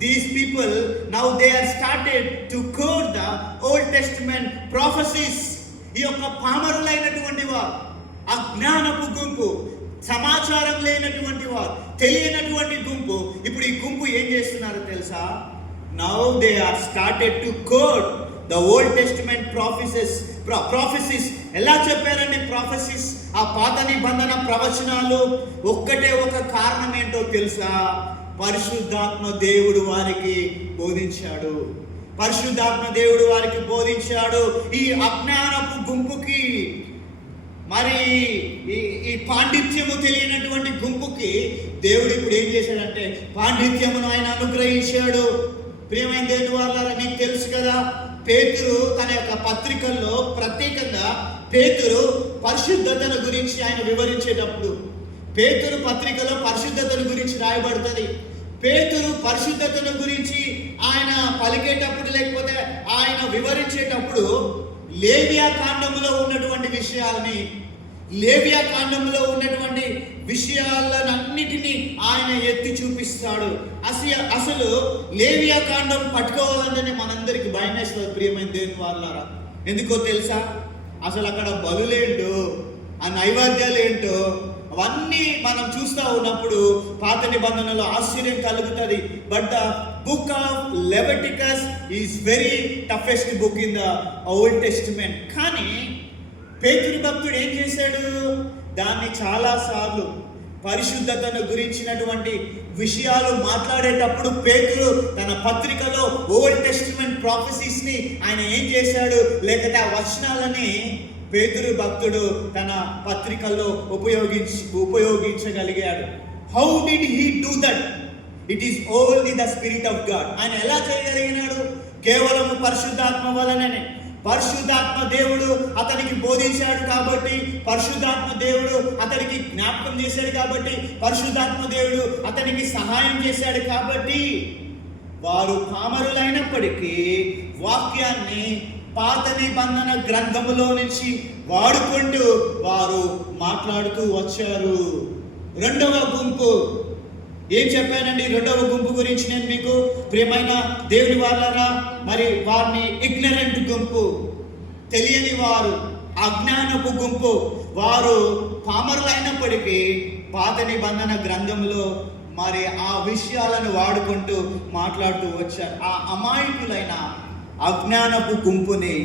These people now they are started to quote the Old Testament prophecies. ఈ యొక్క పామరులైనటువంటి వారు, అజ్ఞానపు గుంపు, సమాచారం లేనటువంటి వారు, తెలియనటువంటి గుంపు, ఇప్పుడు ఈ గుంపు ఏం చేస్తున్నారో తెలుసా? Now they are started to quote the Old Testament prophecies. ఎలా చెప్పారండి prophecies? ఆ పాత నిబంధన ప్రవచనాలు ఒక్కటే ఒక కారణం ఏంటో తెలుసా? పరిశుద్ధాత్మ దేవుడు వారికి బోధించాడు. ఈ అజ్ఞానపు గుంపుకి, మరి ఈ పాండిత్యము తెలియనటువంటి గుంపుకి దేవుడు ఇప్పుడు ఏం చేశాడంటే పాండిత్యమును ఆయన అనుగ్రహించాడు. ప్రియమైన దేవుని వాళ్ళారా, నీకు తెలుసు కదా, పేతురు తన యొక్క పత్రికల్లో ప్రత్యేకంగా పేతురు పరిశుద్ధతను గురించి ఆయన వివరించేటప్పుడు, పేతురు పత్రికలో పరిశుద్ధతను గురించి రాయబడుతుంది. పేతురు పరిశుద్ధతను గురించి ఆయన పలికేటప్పుడు, లేకపోతే ఆయన వివరించేటప్పుడు లేవియా కాండములో ఉన్నటువంటి విషయాలన్నిటినీ ఆయన ఎత్తి చూపిస్తాడు. అసలు లేవియా కాండం పట్టుకోవాలంటేనే మనందరికి భయం వేస్తుంది ప్రియమైన దేవుని వాళ్ళారా. ఎందుకో తెలుసా? అసలు అక్కడ బలులేంటో, ఆ నైవేద్యాలు ఏంటో అవన్నీ మనం చూస్తూ ఉన్నప్పుడు పాత నిబంధనలో ఆశ్చర్యం కలుగుతుంది. But the book of Leviticus is very toughest book in the old testament. కానీ పేతురు భక్తుడు ఏం చేశాడు? దాన్ని చాలాసార్లు పరిశుద్ధతను గురించినటువంటి విషయాలు మాట్లాడేటప్పుడు పేతురు తన పత్రికలో ఓల్డ్ టెస్టిమెంట్ ప్రాఫెసీస్ని ఆయన ఏం చేశాడు, లేకపోతే ఆ వచనాలని పేతురు భక్తుడు తన పత్రికల్లో ఉపయోగించగలిగాడు. How did he do that? It is only the spirit of God. ఆయన ఎలా చేయగలిగినాడు? కేవలం పరిశుద్ధాత్మ వలననే. పరిశుద్ధాత్మ దేవుడు అతనికి బోధించాడు కాబట్టి, పరిశుద్ధాత్మ దేవుడు అతనికి జ్ఞాపకం చేశాడు కాబట్టి, పరిశుద్ధాత్మ దేవుడు అతనికి సహాయం చేశాడు కాబట్టి, వారు పామరులైనప్పటికీ వాక్యాన్ని పాత నిబంధన గ్రంథములో నుంచి వాడుకుంటూ వారు మాట్లాడుతూ వచ్చారు. రెండవ గుంపు ఏం చెప్పానండి? రెండవ గుంపు గురించి నేను మీకు, ప్రియమైన దేవుని వాళ్ళరా, మరి వారిని ఇగ్నరెంట్ గుంపు, తెలియని వారు, అజ్ఞానపు గుంపు. వారు పామరులైనప్పటికీ పాత నిబంధన గ్రంథంలో మరి ఆ విషయాలను వాడుకుంటూ మాట్లాడుతూ వచ్చారు. ఆ అమాయకులైన అజ్ఞానపు గుంపుని,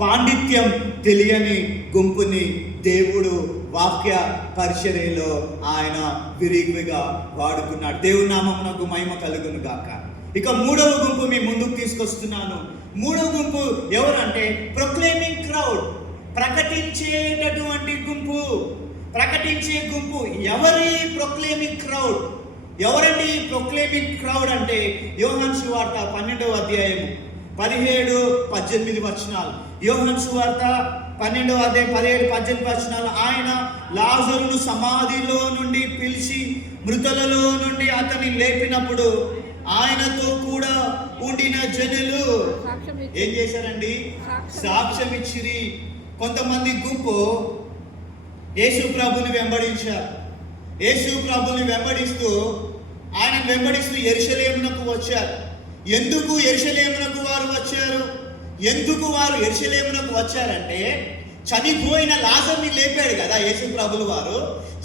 పాండిత్యం తెలియని గుంపుని దేవుడు వాక్య పరిచర్యలో ఆయన విరివిగా వాడుకున్నాడు. దేవుని నామమునకు మహిమ కలుగును గాక. ఇక మూడవ గుంపు మీ ముందుకు తీసుకొస్తున్నాను. మూడవ గుంపు ఎవరంటే ప్రొక్లైమింగ్ క్రౌడ్, ప్రకటించేటటువంటి గుంపు. ప్రకటించే గుంపు. ఎవరి ప్రొక్లైమింగ్ క్రౌడ్? ఎవరండి ఈ ప్రొక్లైమింగ్ క్రౌడ్ అంటే యోహాను సువార్త 12వ అధ్యాయము 17-18 వచనాలు. యోహాను సువార్త 12వ అధ్యాయం 17-18 వచనాలు. ఆయన లాజరును సమాధిలో నుండి పిలిచి మృతులలో నుండి అతన్ని లేపినప్పుడు ఆయనతో కూడా ఉండిన జనులు ఏం చేశారండి? సాక్ష్యం ఇచ్చిరి. కొంతమంది గుంపు యేసు ప్రభుని వెంబడించారు. యేసు ప్రభుని వెంబడిస్తూ యెరూషలేమునకు వచ్చారు. ఎందుకు యెరూషలేమునకు వారు వచ్చారు? ఎందుకు వారు యెరూషలేమునకు వచ్చారంటే చనిపోయిన లాజరుని లేపాడు కదా యేసు ప్రభులు వారు.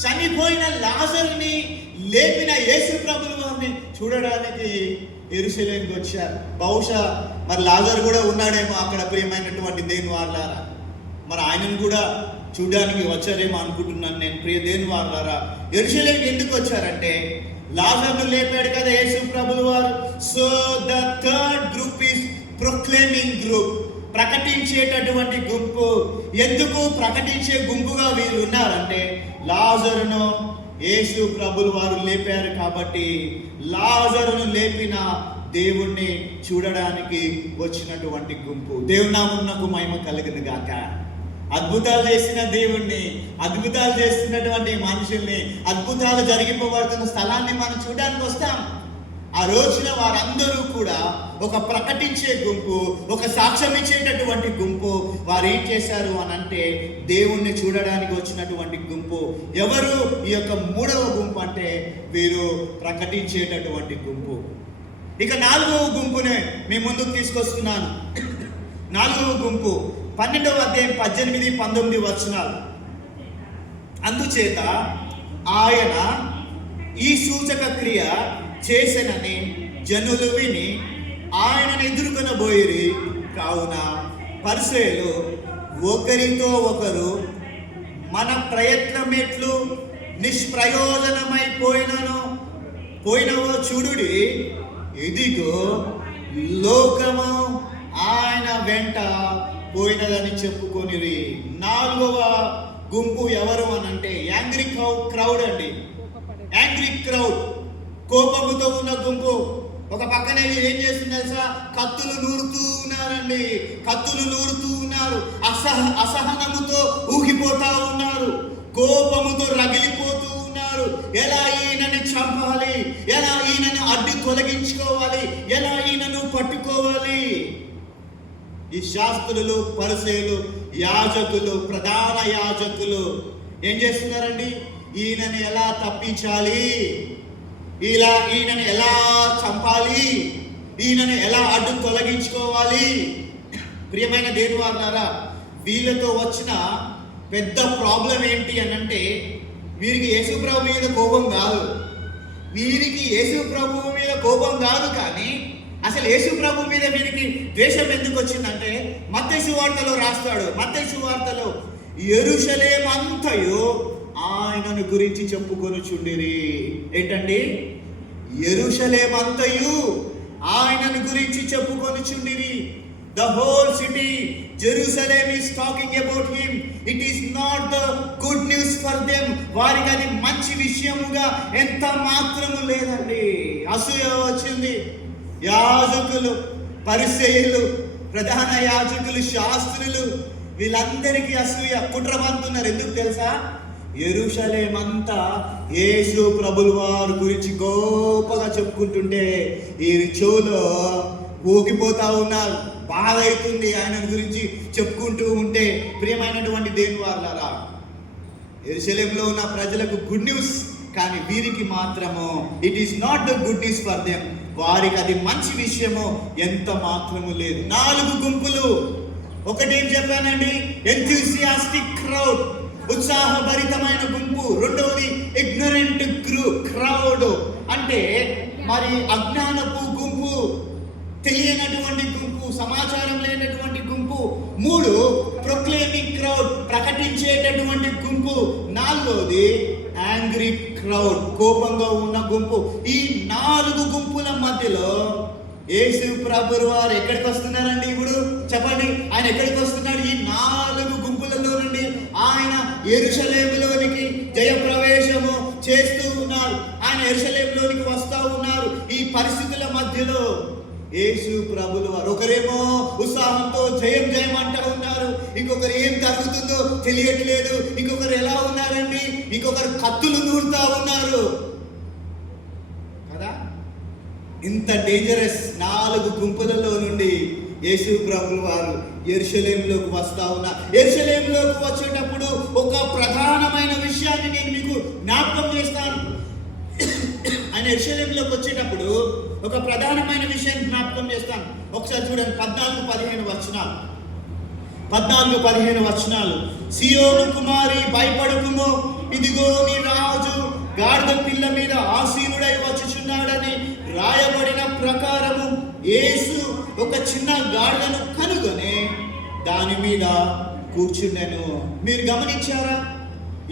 చనిపోయిన లాజరుని లేపిన యేసు ప్రభులు వారిని చూడడానికి యెరూషలేముకి వచ్చారు. బహుశా మరి లాజరు కూడా ఉన్నాడేమో అక్కడ, ప్రియమైనటువంటి దేవుని వారలారా. మరి ఆయనను కూడా చూడడానికి వచ్చారేమో అనుకుంటున్నాను నేను. ప్రియ దేవుని వారలారా, యెరూషలేముకి ఎందుకు వచ్చారంటే లాజరును లేపాడు కదా యేసు ప్రభులు వారు. So the third group is proclaiming group, ప్రకటించేటటువంటి గుంపు. ఎందుకు ప్రకటించే గుంపుగా వీరు ఉన్నారంటే లాజరును యేసు ప్రభులు వారు లేపారు కాబట్టి. లాజరును లేపిన దేవుణ్ణి చూడడానికి వచ్చినటువంటి గుంపు. దేవుని నామమునకు మహిమ కలుగును గాక. అద్భుతాలు చేసిన దేవుణ్ణి, అద్భుతాలు చేస్తున్నటువంటి మనుషుల్ని, అద్భుతాలు జరిగిపోబడుతున్న స్థలాన్ని మనం చూడడానికి వస్తాం. ఆ రోజున వారందరూ కూడా ఒక ప్రకటించే గుంపు, ఒక సాక్ష్యం ఇచ్చేటటువంటి గుంపు. వారు ఏం చేశారు అని అంటే దేవుణ్ణి చూడడానికి వచ్చినటువంటి గుంపు. ఎవరు ఈ యొక్క మూడవ గుంపు అంటే వీరు ప్రకటించేటటువంటి గుంపు. ఇక నాలుగవ గుంపునే మీ ముందుకు తీసుకొస్తున్నాను. నాలుగవ గుంపు 12వ అధ్యాయం 18-19 వచనాలు. అందుచేత ఆయన ఈ సూచక క్రియ చేసెనని జనులు విని ఆయనను ఎదుర్కొనబోయిరి. కావున పరిసయ్యులు ఒకరితో ఒకరు మన ప్రయత్నమెట్లు నిష్ప్రయోజనమైపోయినవో చూడుడి, ఇదిగో లోకము ఆయన వెంట పోయినదని చెప్పుకొనిరి. నాలుగవ గుంపు ఎవరు అనంటే యాంగ్రీ క్రౌడ్ అండి. యాంగ్రీ క్రౌడ్, కోపముతో ఉన్న గుంపు. ఒక పక్కనే ఏం చేస్తుంది తెలుసా? కత్తులు నూరుతూ ఉన్నారండి. కత్తులు నూరుతూ ఉన్నారు. అసహనముతో ఊగిపోతా ఉన్నారు. కోపముతో రగిలిపోతూ ఉన్నారు. ఎలా ఈయనని చంపాలి, ఎలా ఈయనను అడ్డు తొలగించుకోవాలి, ఎలా ఈయనను పట్టుకోవాలి. ఈ శాస్త్రులు, పరిసయ్యులు, యాజకులు, ప్రధాన యాజకులు ఏం చేస్తున్నారండి? ఈయనని ఎలా తప్పించాలి, ఈయనని ఎలా చంపాలి, ఈయనని ఎలా అడ్డు తొలగించుకోవాలి. ప్రియమైన దేవుని వారలారా, వీళ్ళతో వచ్చిన పెద్ద ప్రాబ్లం ఏంటి అనంటే వీరికి యేసుప్రభు మీద కోపం కాదు. వీరికి యేసుప్రభు మీద కోపం కాదు, కానీ అసలు యేసుప్రభు మీద వీరికి ద్వేషం ఎందుకు వచ్చిందంటే మత్తయి సువార్తలో రాస్తాడు. మత్తయి సువార్తలో యెరూషలేము అంతయు ఆయనను గురించి చెప్పుకొనుచుండిరి. ఏంటండి? యెరూషలేము అంతయు ఆయనను గురించి చెప్పుకొనుచుండిరి. The whole city, Jerusalem is talking about him. It is not the good news for them. వారికి అది మంచి విషయముగా ఎంత మాత్రము లేదండి. అసూయ వచ్చింది. యాజకులు, పరిసయ్యులు, ప్రధాన యాజకులు, శాస్త్రులు వీళ్ళందరికీ అసూయ, కుట్రబంతున్నారు. ఎందుకు తెలుసా? యెరూషలేము అంతా యేసు ప్రభుల వారి గురించి గొప్పగా చెప్పుకుంటుంటే ఈ చెవులో ఊగిపోతా ఉన్నారు. బాధ అవుతుంది ఆయన గురించి చెప్పుకుంటూ ఉంటే. ప్రియమైనటువంటి దేవుని వారలారా, యెరూషలేములో ఉన్న ప్రజలకు గుడ్ న్యూస్, కానీ వీరికి మాత్రము it is not the good news for them. వారికి అది మంచి విషయము ఎంత మాత్రము లేదు. 4 గుంపులు. ఒకటి ఏం చెప్పానండి? ఎంథూసియాస్టిక్ క్రౌడ్, ఉత్సాహభరితమైన గుంపు. రెండవది ఇగ్నరెంట్ క్రౌడ్, అంటే మరి అజ్ఞానపు గుంపు, తెలియనటువంటి గుంపు, సమాచారం లేనటువంటి గుంపు. 3 ప్రొక్లైమింగ్ క్రౌడ్, ప్రకటించేటటువంటి గుంపు. 4వది యాంగ్రీ క్రౌడ్, కోపంగా ఉన్న గుంపు. ఈ 4 గుంపుల మధ్యలో యేసు ప్రభువు వారు ఎక్కడికి వస్తున్నారండి? ఇప్పుడు చెప్పండి, ఆయన ఎక్కడికి వస్తున్నాడు? ఈ 4 గుంపులలో నుండి ఆయన యెరూషలేములోనికి జయప్రవేశము చేస్తూ ఉన్నారు. ఆయన యెరూషలేములోనికి వస్తూ ఉన్నారు. ఈ పరిస్థితుల మధ్యలో యేసు ప్రభువు వారు ఒకరేమో ఉత్సాహంతో జయం జయం అంటూ ఉన్నారు, ఇంకొకరు ఏం జరుగుతుందో తెలియట్లేదు, ఇంకొకరు ఎలా ఉన్నారండి, ఇంకొకరు కత్తులు నూరుతా ఉన్నారు కదా. ఇంత డేంజరస్ 4 గుంపులలో నుండి యేసు ప్రభువు వారు యెరూషలేములోకి వస్తా ఉన్నారు. యెరూషలేములోకి వచ్చేటప్పుడు ఒక ప్రధానమైన విషయాన్ని నేను మీకు జ్ఞాపకం చేస్తాను. ఆయన యెరూషలేములోకి వచ్చేటప్పుడు ఒక ప్రధానమైన విషయం జ్ఞాపకం చేస్తాను. ఒకసారి చూడండి, 14-15 వచనాలు. సియోను కుమారి భయపడకుము, ఇదిగో నీ రాజు గాడిద పిల్ల మీద ఆసీనుడై వచ్చుచున్నాడని రాయబడిన ప్రకారము యేసు ఒక చిన్న గాడిదను కనుగొని దాని మీద కూర్చుండెను. మీరు గమనించారా?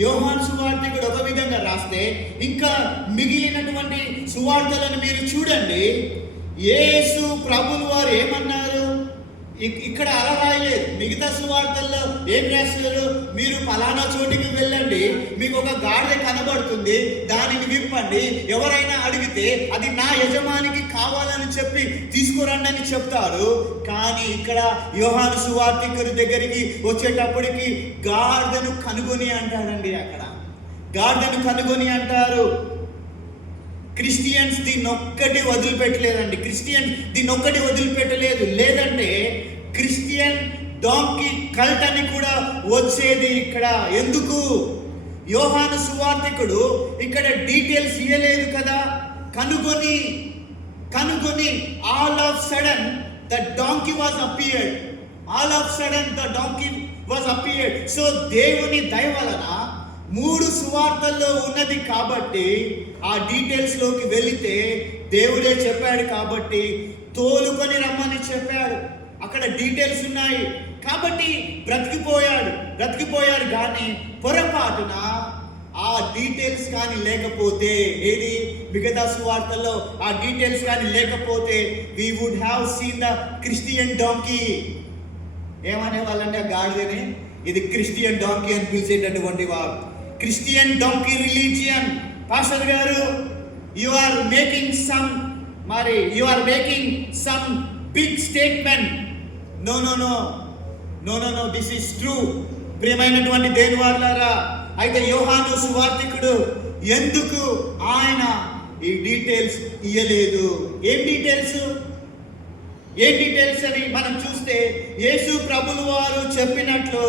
యోహాను సువార్తికుడు ఒక విధంగా రాస్తే, ఇంకా మిగిలినటువంటి సువార్తలను మీరు చూడండి, యేసు ప్రభువు వారు ఏమన్నారు? ఇక్కడ అలా రాయలేదు. మిగతా సువార్తల్లో ఏం రాశారు? మీరు ఫలానా చోటికి వెళ్ళండి, మీకు ఒక గాడిద కనబడుతుంది, దానిని విప్పండి, ఎవరైనా అడిగితే అది నా యజమానికి కావాలని చెప్పి తీసుకురండి అని చెప్తారు. కానీ ఇక్కడ యోహాను సువార్తికుడి దగ్గరికి వచ్చేటప్పటికి గాడిదను కనుగొని అంటాడండి. అక్కడ గాడిదను కనుగొని అంటారు. క్రిస్టియన్స్ దీన్నొక్కటి వదిలిపెట్టలేదండి. దీన్నొక్కటి వదిలిపెట్టలేదు. లేదంటే క్రిస్టియన్ డాంకీ కల్ట్ అని కూడా వచ్చేది ఇక్కడ. ఎందుకు? యోహాను సువార్తికుడు ఇక్కడ డీటెయిల్స్ ఇవ్వలేదు కదా. కనుగొని all of sudden the donkey was appeared. So దేవుని దయ వలన 3 సువార్తల్లో ఉన్నది కాబట్టి, ఆ డీటెయిల్స్ లోకి వెళితే దేవుడే చెప్పాడు కాబట్టి తోలుకొని రమ్మని చెప్పాడు. అక్కడ డీటెయిల్స్ ఉన్నాయి కాబట్టి బ్రతికిపోయాడు. కానీ పొరపాటున ఆ డీటెయిల్స్ కానీ లేకపోతే, ఏది మిగతా సువార్తల్లో ఆ డీటెయిల్స్ కానీ లేకపోతే, we would have seen the Christian donkey. ఏమనే వాళ్ళంటే ఆ గాడిదని, ఇది క్రిస్టియన్ డాంకీ అని పిలిచేటటువంటి వారు. Christian donkey religion. పాస్టర్ గారు, you are making some big statement. No, this is true. ప్రియమైనటువంటి దేవుని వారలారా, అయితే యోహాను సువార్తికుడు ఎందుకు ఆయన ఈ డీటెయిల్స్ ఇయ్యలేదు? ఏం డీటెయిల్స్ అని మనం చూస్తే, యేసు ప్రభువు వారు చెప్పినట్లు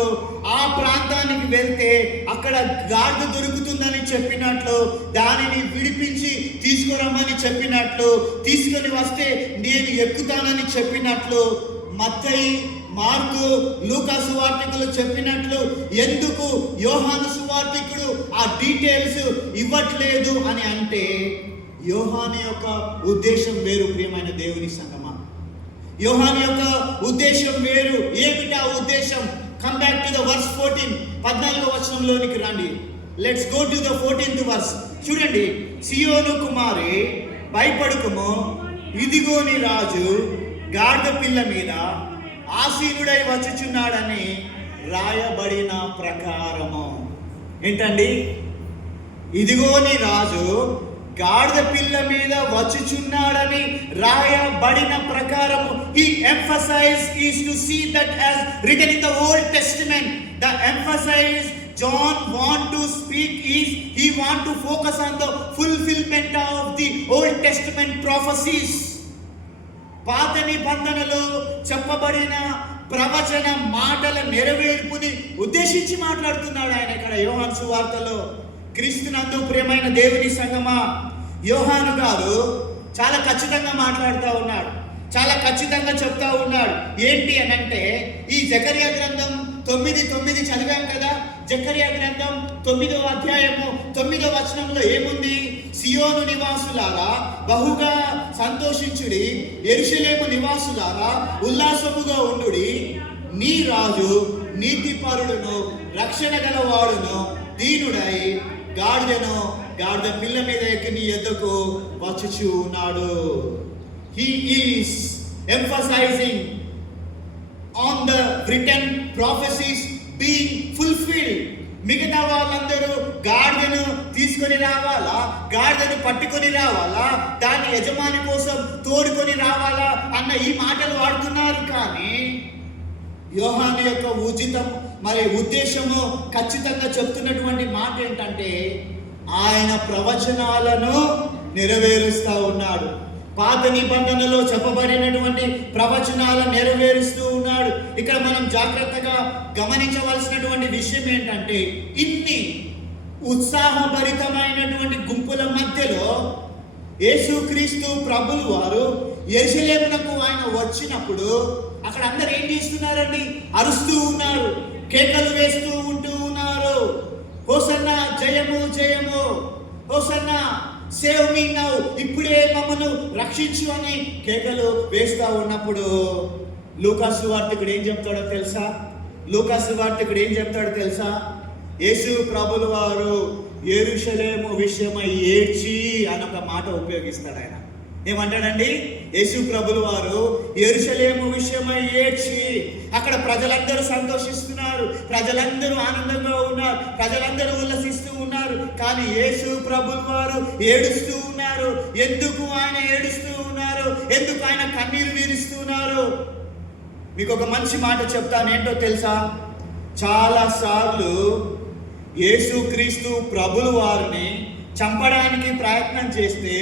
ఆ ప్రాంతానికి వెళ్తే అక్కడ గాడిద దొరుకుతుందని చెప్పినట్లు, దానిని విడిపించి తీసుకురమ్మని చెప్పినట్లు, తీసుకొని వస్తే నేను ఎక్కుతానని చెప్పినట్లు, మత్తయి, మార్కు, లూకా సువార్తికులు చెప్పినట్లు ఎందుకు యోహాను సువార్తికుడు ఆ డీటెయిల్స్ ఇవ్వట్లేదు అని అంటే, యోహాను యొక్క ఉద్దేశం వేరు. ప్రియమైన దేవుని సంగమా, యోహాను యొక్క ఉద్దేశం వేరు. ఏమిటా ఉద్దేశం? Come back to the verse 14. 14వ వచనంలోనికి రండి. Let's go to the 14th verse. చూడండి, సియోను కుమారి భయపడకుము, ఇదిగో నీ రాజు గాడిద పిల్ల మీద ఆసీనుడై వచ్చుచున్నాడని రాయబడిన ప్రకారము. ఏంటండి? ఇదిగో నీ రాజు గాడిద పిల్ల మీద వచ్చుచున్నాడని రాయబడిన ప్రకారము. He emphasized is to see that as written in the Old Testament. The emphasis John want to speak is he want to focus on the fulfillment of the Old Testament prophecies. పాత నిబంధనలో చెప్పబడిన ప్రవచన మాటల నెరవేర్పుని ఉద్దేశించి మాట్లాడుతున్నాడు ఆయన ఇక్కడ యోహాను సువార్తలో. క్రీస్తునందు ప్రియమైన దేవుని సంగమా, యోహాను గారు చాలా ఖచ్చితంగా మాట్లాడుతూ ఉన్నాడు, చాలా ఖచ్చితంగా చెప్తా ఉన్నాడు. ఏంటి అని అంటే, ఈ జకర్యా గ్రంథం 9:9 చదివాం కదా. జకర్యా గ్రంథం 9వ అధ్యాయము 9వ వచనంలో ఏముంది? సియోను నివాసులారా బహుగా సంతోషించుడి, యెరూషలేము నివాసులారా ఉల్లాసముగా ఉండుడి. నీ రాజు నీతిపరుడును రక్షణ గలవాడును దీనుడై గాడిద పిల్ల మీద ఎక్కి నీ ఎద్దకు వచ్చుచు ఉన్నాడు. he is emphasizing on the written prophecies being fulfilled. మిగతా వాళ్ళందరూ గాడిదను తీసుకొని రావాలా, గాడిదను పట్టుకొని రావాలా, దాని యజమాని కోసం తోడుకొని రావాలా అన్న ఈ మాటలు వాడుతున్నారు. కానీ యోహాను యొక్క ఉద్దేశము ఖచ్చితంగా చెప్తున్నటువంటి మాట ఏంటంటే ఆయన ప్రవచనాలను నెరవేరుస్తూ ఉన్నాడు. పాత నిబంధనలో చెప్పబడినటువంటి ప్రవచనాలను నెరవేరుస్తూ ఉన్నాడు. ఇక్కడ మనం జాగ్రత్తగా గమనించవలసినటువంటి విషయం ఏంటంటే ఇన్ని ఉత్సాహభరితమైనటువంటి గుంపుల మధ్యలో యేసుక్రీస్తు ప్రభులు వారు యెరూషలేమునకు ఆయన వచ్చినప్పుడు అక్కడ అందరు ఏం చేస్తున్నారండి? అరుస్తూ ఉన్నారు, కేకలు వేస్తూ ఉన్నారు. హోసన్నా, జయము జయము, హోసన్నా, సేవ్ మీ నౌ, ఇప్పుడే మమ్మను రక్షించు అని కేకలు వేస్తూ ఉన్నప్పుడు లూకా సువార్తికుడు ఏం చెప్తాడో తెలుసా? యేసు ప్రభులు వారు యెరూషలేము విషయమై ఏడ్చి అని ఒక మాట ఉపయోగిస్తాడు. ఆయన ఏమంటాడండి? యేసు ప్రభులు వారు యెరూషలేము విషయమై ఏడ్చి. అక్కడ ప్రజలందరూ సంతోషిస్తున్నారు, ప్రజలందరూ ఆనందంగా ఉన్నారు, ప్రజలందరూ ఉల్లసిస్తూ ఉన్నారు. కానీ యేసు ప్రభులు వారు ఏడుస్తూ ఉన్నారు. ఎందుకు ఆయన ఏడుస్తూ ఉన్నారు? ఎందుకు ఆయన కన్నీరు వీరుస్తున్నారు? మీకు ఒక మంచి మాట చెప్తాను, ఏంటో తెలుసా? చాలా సార్లు యేసుక్రీస్తు ప్రభులు వారిని చంపడానికి ప్రయత్నం చేస్తే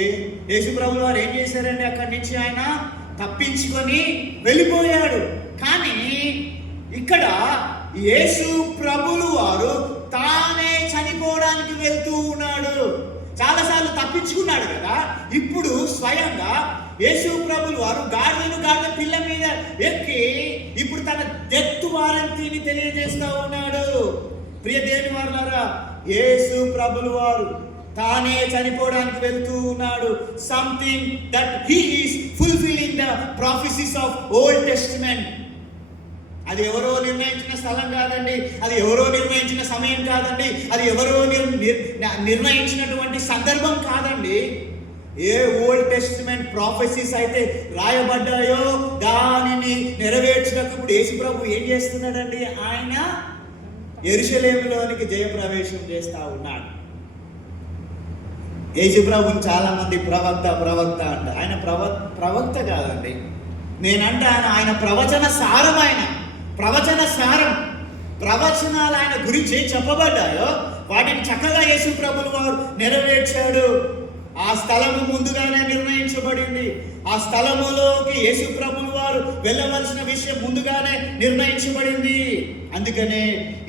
యేసు ప్రభులు వారు ఏం చేశారండి? అక్కడి నుంచి ఆయన తప్పించుకొని వెళ్ళిపోయాడు. కానీ ఇక్కడ యేసు ప్రభులు వారు తానే చనిపోవడానికి వెళ్తూ ఉన్నాడు. చాలాసార్లు తప్పించుకున్నాడు కదా, ఇప్పుడు స్వయంగా యేసు ప్రభులు వారు గాడిద పిల్ల మీద ఎక్కి ఇప్పుడు తన డెత్ వారంటీని తెలియజేస్తూ ఉన్నాడు. ప్రియ దేవుని వారలారా, యేసు ప్రభులు వారు తానే చనిపోవడానికి వెళ్తూ ఉన్నాడు. Something that he is fulfilling the prophecies of old testament. అది ఎవరో నిర్ణయించిన స్థలం కాదండి, అది ఎవరో నిర్ణయించిన సమయం కాదండి, అది ఎవరో నిర్ణయించినటువంటి సందర్భం కాదండి. ఏ ఓల్డ్ టెస్టిమెంట్ ప్రాఫెసీస్ అయితే రాయబడ్డాయో దానిని నెరవేర్చినప్పుడు ఇప్పుడు యేసు ప్రభు ఏం చేస్తున్నాడండి? ఆయన యెరూషలేములోనికి జయప్రవేశం చేస్తూ ఉన్నాడు. యేసు ప్రభుని చాలా మంది ప్రవక్త అంట. ఆయన ప్రవక్త కాదండి, నేనంటాను ఆయన ప్రవచన సారం. ఆయన ప్రవచన సారం, ప్రవచనాలు ఆయన గురించి చెప్పబడ్డాయో వాటిని చక్కగా యేసు ప్రభులు వారు నెరవేర్చాడు. ఆ స్థలము ముందుగానే నిర్ణయించబడింది. ఆ స్థలములోకి యేసు ప్రభులు వారు వెళ్ళవలసిన విషయం ముందుగానే నిర్ణయించబడింది. అందుకనే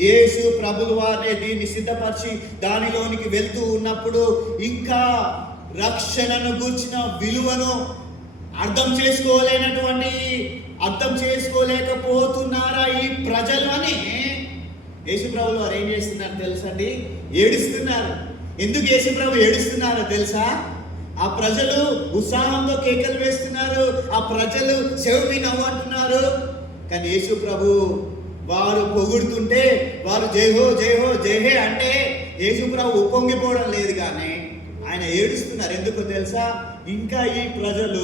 యేసు ప్రభులు వారే దీన్ని సిద్ధపరిచి దానిలోనికి వెళ్తూ ఉన్నప్పుడు ఇంకా రక్షణను గూర్చిన విలువను అర్థం చేసుకోలేకపోతున్నారా ఈ ప్రజలు అని యేసు ప్రభులు వారు ఏం చేస్తున్నారు తెలుసండి? ఏడుస్తున్నారు. ఎందుకు యేసు ప్రభు ఏడుస్తున్నారో తెలుసా? ఆ ప్రజలు ఉత్సాహంతో కేకలు వేస్తున్నారు, ఆ ప్రజలు సేవ్ మీ నౌ అంటున్నారు. కానీ యేసు ప్రభు వారు పొగుడుతుంటే వారు జై హో జై హో జై హే అంటే యేసు ప్రభు ఉప్పొంగిపోవడం లేదు, కానీ ఆయన ఏడుస్తున్నారు. ఎందుకో తెలుసా? ఇంకా ఈ ప్రజలు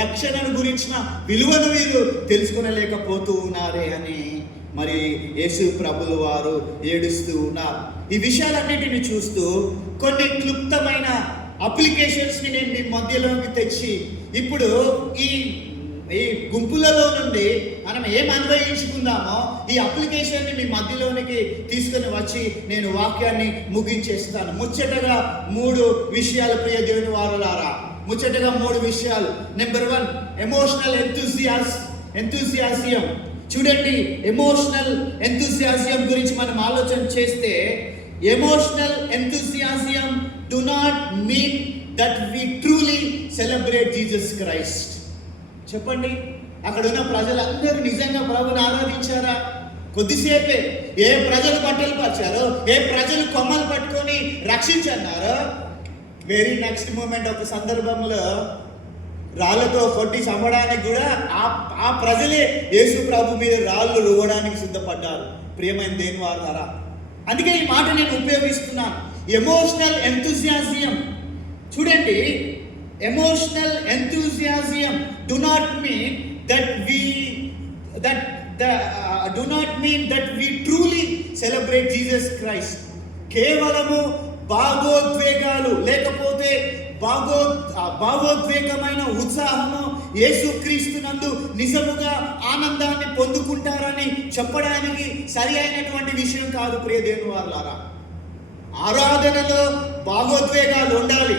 రక్షణను గురించిన విలువను వీరు తెలుసుకొనలేకపోతూ ఉన్నారే అని మరి యేసు ప్రభులు వారు ఏడుస్తూ ఉన్నారు. ఈ విషయాలన్నిటిని చూస్తూ కొన్ని క్లుప్తమైన అప్లికేషన్స్ని నేను మీ మధ్యలోకి తెచ్చి ఇప్పుడు ఈ గుంపులలో నుండి మనం ఏం అన్వయించుకుందామో ఈ అప్లికేషన్ని మీ మధ్యలోనికి తీసుకుని వచ్చి నేను వాక్యాన్ని ముగించేస్తాను. ముచ్చటగా 3 విషయాలు ప్రియ దేవుని వారలారా, ముచ్చటగా 3 విషయాలు. Number 1, emotional enthusiasm. చూడండి, ఎమోషనల్ ఎంతూసియాసియం గురించి మనం ఆలోచన చేస్తే emotional enthusiasm do not mean that we truly celebrate Jesus Christ. చెప్పండి, అక్కడ ఉన్న ప్రజలందరూ నిజంగా ప్రభుని ఆరాధించారా? కొద్దిసేపే. ఏ ప్రజలు బట్టలు పరిచారో, ఏ ప్రజలు కొమ్మలు పట్టుకొని రక్షించన్నారో, వెరీ నెక్స్ట్ మూమెంట్ ఒక సందర్భంలో రాళ్ళతో కొట్టి చంపడానికి కూడా ఆ ప్రజలే యేసు ప్రభు మీద రాళ్ళు రువ్వడానికి సిద్ధపడ్డారు. ప్రియమైన దేవుని వారలారా, అందుకే ఈ మాట నేను ఉపయోగిస్తున్నాను. Emotional enthusiasm. చూడండి, emotional ఎంతూసియాసియం do not mean that we do not mean that we truly celebrate Jesus Christ. కేవలము భావోద్వేగాలు లేకపోతే భావోద్వేగమైన ఉత్సాహము యేసుక్రీస్తునందు నిజముగా ఆనందాన్ని పొందుకుంటారని చెప్పడానికి సరి అయినటువంటి విషయం కాదు ప్రియ దేవుని వారలారా. ఆరాధనలో భావోద్వేగాలు ఉండాలి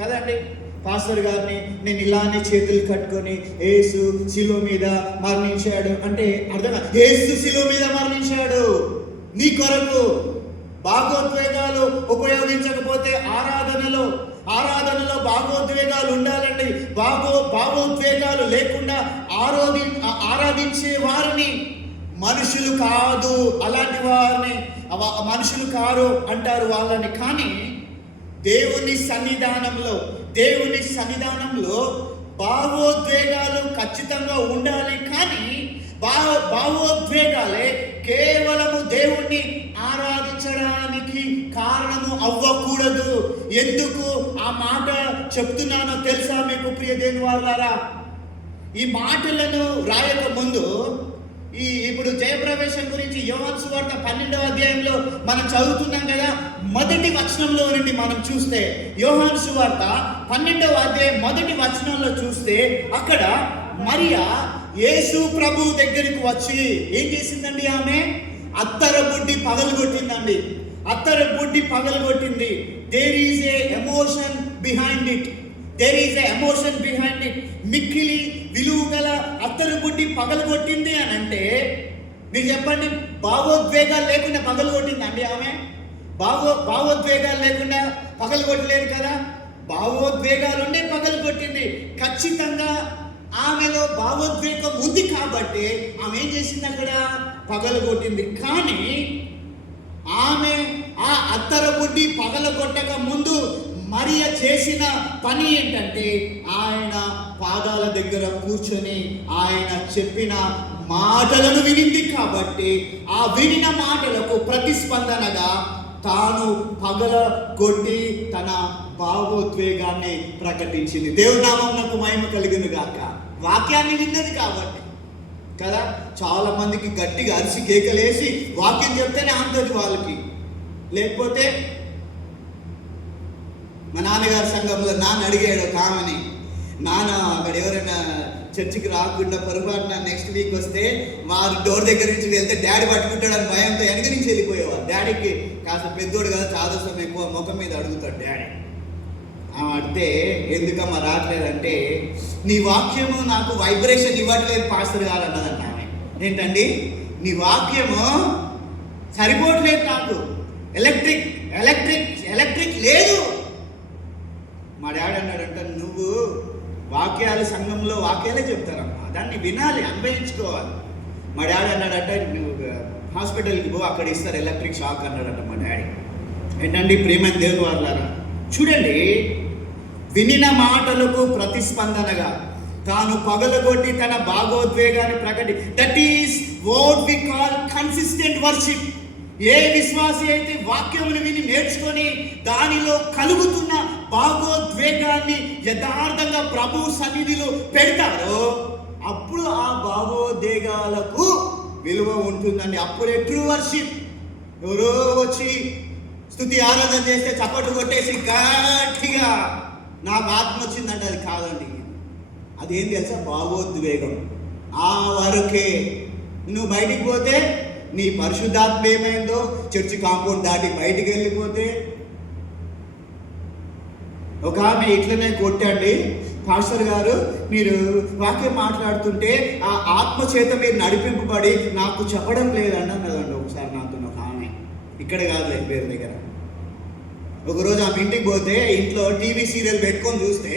కదండి. పాస్టర్ గారిని నేను ఇలానే చేతులు కట్టుకొని యేసు శిలువ మీద మరణించాడు అంటే అర్థం కాదు. యేసు శిలువ మీద మరణించాడు నీ కొరకు. భావోద్వేగాలు ఉపయోగించకపోతే ఆరాధనలో భావోద్వేగాలు ఉండాలండి. భావోద్వేగాలు లేకుండా ఆరాధించే వారిని మనుషులు కాదు, అలాంటి వారిని మనుషులు కారు అంటారు వాళ్ళని. కానీ దేవుని సన్నిధానంలో భావోద్వేగాలు ఖచ్చితంగా ఉండాలి. కానీ భావోద్వేగాలే కేవలము దేవుణ్ణి ఆరాధించడానికి కారణము అవ్వకూడదు. ఎందుకు ఆ మాట చెప్తున్నానో తెలుసా మీకు ప్రియ దేవుని వారలారా? ఈ మాటలను రాయక ముందు ఇప్పుడు జయప్రవేశం గురించి యోహాను సువార్త 12వ అధ్యాయంలో మనం చదువుతున్నాం కదా. మొదటి వచనంలో నుండి మనం చూస్తే యోహాను సువార్త 12వ అధ్యాయం మొదటి వచనంలో చూస్తే అక్కడ మరియా యేసు ప్రభు దగ్గరికి వచ్చి ఏం చేసిందండి? ఆమె అత్తర బుడ్డి పగలగొట్టిందండి. There is a emotion behind it. మిక్కిలి విలువ గల అత్తరు బుడ్డి పగలగొట్టింది అని అంటే మీరు చెప్పండి, భావోద్వేగాలు లేకుండా పగలగొట్టిందండి ఆమె? భావోద్వేగాలు లేకుండా పగలగొట్టలేదు కదా. భావోద్వేగాలు ఉండే పగలగొట్టింది. ఖచ్చితంగా ఆమెలో భావోద్వేగం ఉంది కాబట్టి ఆమె ఏం చేసింది? అక్కడ పగలగొట్టింది. కానీ ఆమె ఆ అత్తర బుడ్డి పగలగొట్టక ముందు మరియ చేసిన పని ఏంటంటే ఆయన పాదాల దగ్గర కూర్చొని ఆయన చెప్పిన మాటలను వినింది. కాబట్టి ఆ వినిన మాటలకు ప్రతిస్పందనగా తాను పగలగొట్టి తన భావోద్వేగాన్ని ప్రకటించింది. దేవుని నామమునకు మహిమ కలుగును గాక. వాక్యాన్ని విన్నది కాబట్టి కదా. చాలా మందికి గట్టిగా అరిసి కేకలేసి వాక్యం చెప్తేనే అంతది వాళ్ళకి. లేకపోతే మా నాన్నగారి సంఘంలో నాన్న అడిగాడు ఒక ఆమెని, నాన్న అక్కడ ఎవరైనా చర్చికి రాకుండా పొరపాటున నెక్స్ట్ వీక్ వస్తే వారు డోర్ దగ్గర నుంచి వెళ్తే డాడీ పట్టుకుంటాడు అని భయంతో వెనక నుంచి వెళ్ళిపోయేవారు. డాడీకి కాస్త పెద్దోడు కదా, చాదస్తం ఎక్కువ, ముఖం మీద అడుగుతాడు డాడీ. అంటే ఎందుకమ్మా రావట్లేదంటే, నీ వాక్యము నాకు వైబ్రేషన్ ఇవ్వట్లేదు పాస్టర్ గారు అన్నదంట ఆమె. ఏంటండి? నీ వాక్యము సరిపోవట్లేదు నాకు, ఎలక్ట్రిక్ లేదు. మా డాడీ అన్నాడంట, నువ్వు వాక్యాలు సంఘంలో వాక్యాలే చెప్తారమ్మా, దాన్ని వినాలి, అన్వయించుకోవాలి. మా డాడీ అన్నాడంట, నువ్వు హాస్పిటల్కి పో, అక్కడ ఇస్తారు ఎలక్ట్రిక్ షాక్ అన్నాడంట మా డాడీ. ఏంటండి ప్రియమైన దేవుని వారలారా, చూడండి, వినిన మాటలకు ప్రతిస్పందనగా తాను పగలగొట్టి తన భావోద్వేగాన్ని that is what we call consistent worship. ఏ విశ్వాసి అయితే వాక్యమును విని నేర్చుకొని దానిలో కలుగుతున్న భావోద్వేగాన్ని యథార్థంగా ప్రభు సన్నిధిలో పెడతారో అప్పుడు ఆ భావోద్వేగాలకు విలువ ఉంటుందండి. అప్పుడే ట్రూ వర్షిప్. ఎవరో వచ్చి స్తుతి ఆరాధన చేస్తే చప్పట్లు కొట్టేసి గట్టిగా నాకు ఆత్మ వచ్చిందంటే అది కాదండి. అదేం తెలుసా? భావోద్వేగం. ఆ వరకే. నువ్వు బయటికి పోతే నీ పరిశుద్ధాత్మ ఏమైందో, చర్చి కాంపౌండ్ దాటి బయటికి వెళ్ళిపోతే. ఒక ఆమె ఇట్లనే కొట్టండి, పాస్టర్ గారు మీరు వాక్యం మాట్లాడుతుంటే ఆ ఆత్మ చేత మీరు నడిపింపబడి నాకు చెప్పడం లేదండి అన్నదండి ఒకసారి నాతో ఒక ఆమె. ఇక్కడ కాదులే, పేరు దగ్గర. ఒకరోజు ఆమె ఇంటికి పోతే ఇంట్లో టీవీ సీరియల్ పెట్టుకొని చూస్తే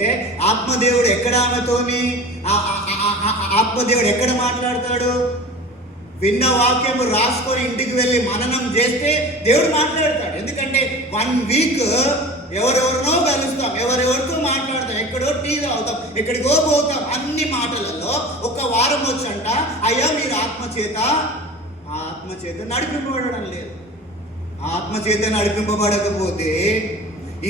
ఆత్మదేవుడు ఎక్కడ ఆమెతోని, ఆత్మదేవుడు ఎక్కడ మాట్లాడతాడు? విన్న వాక్యము రాసుకొని ఇంటికి వెళ్ళి మననం చేస్తే దేవుడు మాట్లాడతాడు. ఎందుకంటే 1 వీక్ ఎవరెవరినో కలుస్తాం, ఎవరెవరితో మాట్లాడతాం, ఎక్కడో టీ తాగుతాం, ఎక్కడికో పోతాం. అన్ని మాటలలో ఒక వారం వచ్చంట అయ్యా మీరు ఆత్మచేత నడిపింపబడడం లేదు. ఆత్మచేత నడిపింపబడకపోతే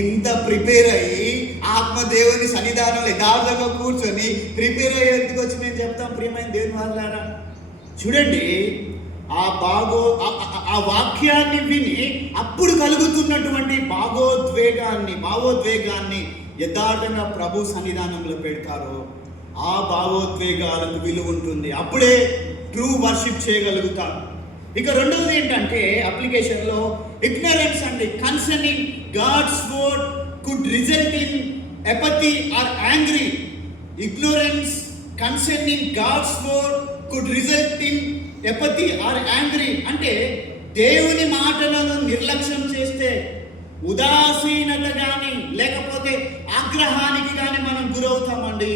ఇంత ప్రిపేర్ అయ్యి ఆత్మ దేవుని సన్నిధానంలో యథార్థంగా కూర్చొని ప్రిపేర్ అయ్యే ఎందుకు వచ్చి మేము చెప్తాం ప్రియమైన దేవుని వాళ్ళారా. చూడండి, ఆ వాక్యాన్ని విని అప్పుడు కలుగుతున్నటువంటి భావోద్వేగాన్ని యథార్థంగా ప్రభు సన్నిధానంలో పెడతారో ఆ భావోద్వేగాలకు విలువ ఉంటుంది. అప్పుడే ట్రూ వర్షిప్ చేయగలుగుతారు. ఇక రెండవది ఏంటంటే అప్లికేషన్లో ఇగ్నరెన్స్ అండి. Concerning God's word could result in apathy or angry. Ignorance concerning God's word could result in apathy or angry అంటే దేవుని మాటలను నిర్లక్ష్యం చేస్తే ఉదాసీనత కానీ లేకపోతే ఆగ్రహానికి కానీ మనం గురవుతామండి.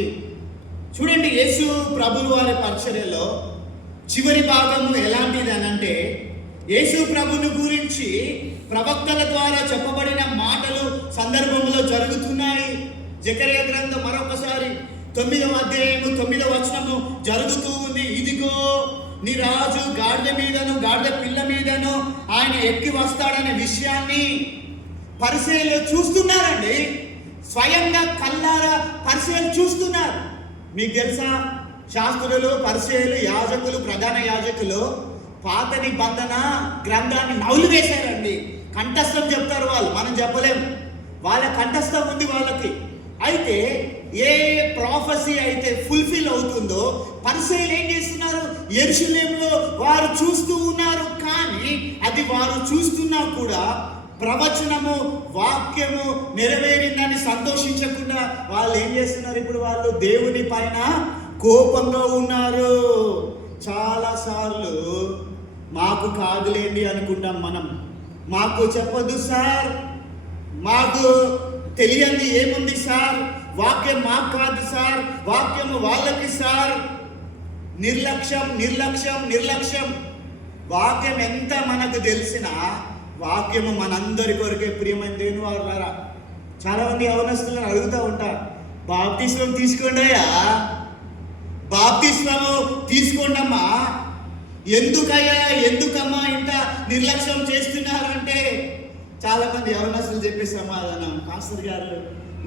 చూడండి, యేసు ప్రభువు వారి పరిచర్యలో చివరి భాగము ఎలాంటిది అని అంటే, యేసు ప్రభుని గురించి ప్రవక్తల ద్వారా చెప్పబడిన మాటలు సందర్భంలో జరుగుతున్నాయి. జకర్యా గ్రంథం మరొకసారి 9వ అధ్యాయము 9వ వచనము జరుగుతూ ఉంది. ఇదిగో నీ రాజు గాడిద మీదను గాడిద పిల్ల మీదను ఆయన ఎక్కి వస్తాడనే విషయాన్ని పరిసయ్యులు చూస్తున్నారండి. స్వయంగా కల్లారా పరిసయ్యులు చూస్తున్నారు. మీకు తెలుసా, శాస్త్రులు, పరిసయ్యులు, యాజకులు, ప్రధాన యాజకులు పాత నిబంధన గ్రంథాన్ని నౌలు వేశారండి. కంఠస్థం చెప్తారు వాళ్ళు, మనం చెప్పలేము. వాళ్ళ కంఠస్థం ఉంది వాళ్ళకి. అయితే ఏ ప్రాఫెసీ అయితే ఫుల్ఫిల్ అవుతుందో పరిసయ్యులు ఏం చేస్తున్నారు, యెరూషలేములో వారు చూస్తూ ఉన్నారు. కానీ అది వారు చూస్తున్నా కూడా ప్రవచనము వాక్యము నెరవేరిందని సంతోషించకుండా వాళ్ళు ఏం చేస్తున్నారు, ఇప్పుడు వాళ్ళు దేవుని పైన కోపంగా ఉన్నారు. చాలాసార్లు మాకు కాదులేండి అనుకుంటాం మనం. మాకు చెప్పొద్దు సార్, మాకు తెలియంది ఏముంది సార్, వాక్యం మాకు కాదు సార్, వాక్యము వాళ్ళకి సార్. నిర్లక్ష్యం. వాక్యం ఎంత మనకు తెలిసినా వాక్యము మనందరి కొరకే. ప్రియమైన దేవుని వారులారా, చాలా మంది యవనస్తులను అడుగుతూ ఉంటారు, బాప్తిస్మం తీసుకోండియా, బాప్తిస్మము తీసుకోండమ్మా, ఎందుకమ్మా ఇంత నిర్లక్ష్యం చేస్తున్నారు అంటే చాలా మంది యవనస్తులు చెప్పే సమాధానం, పాస్టర్ గారు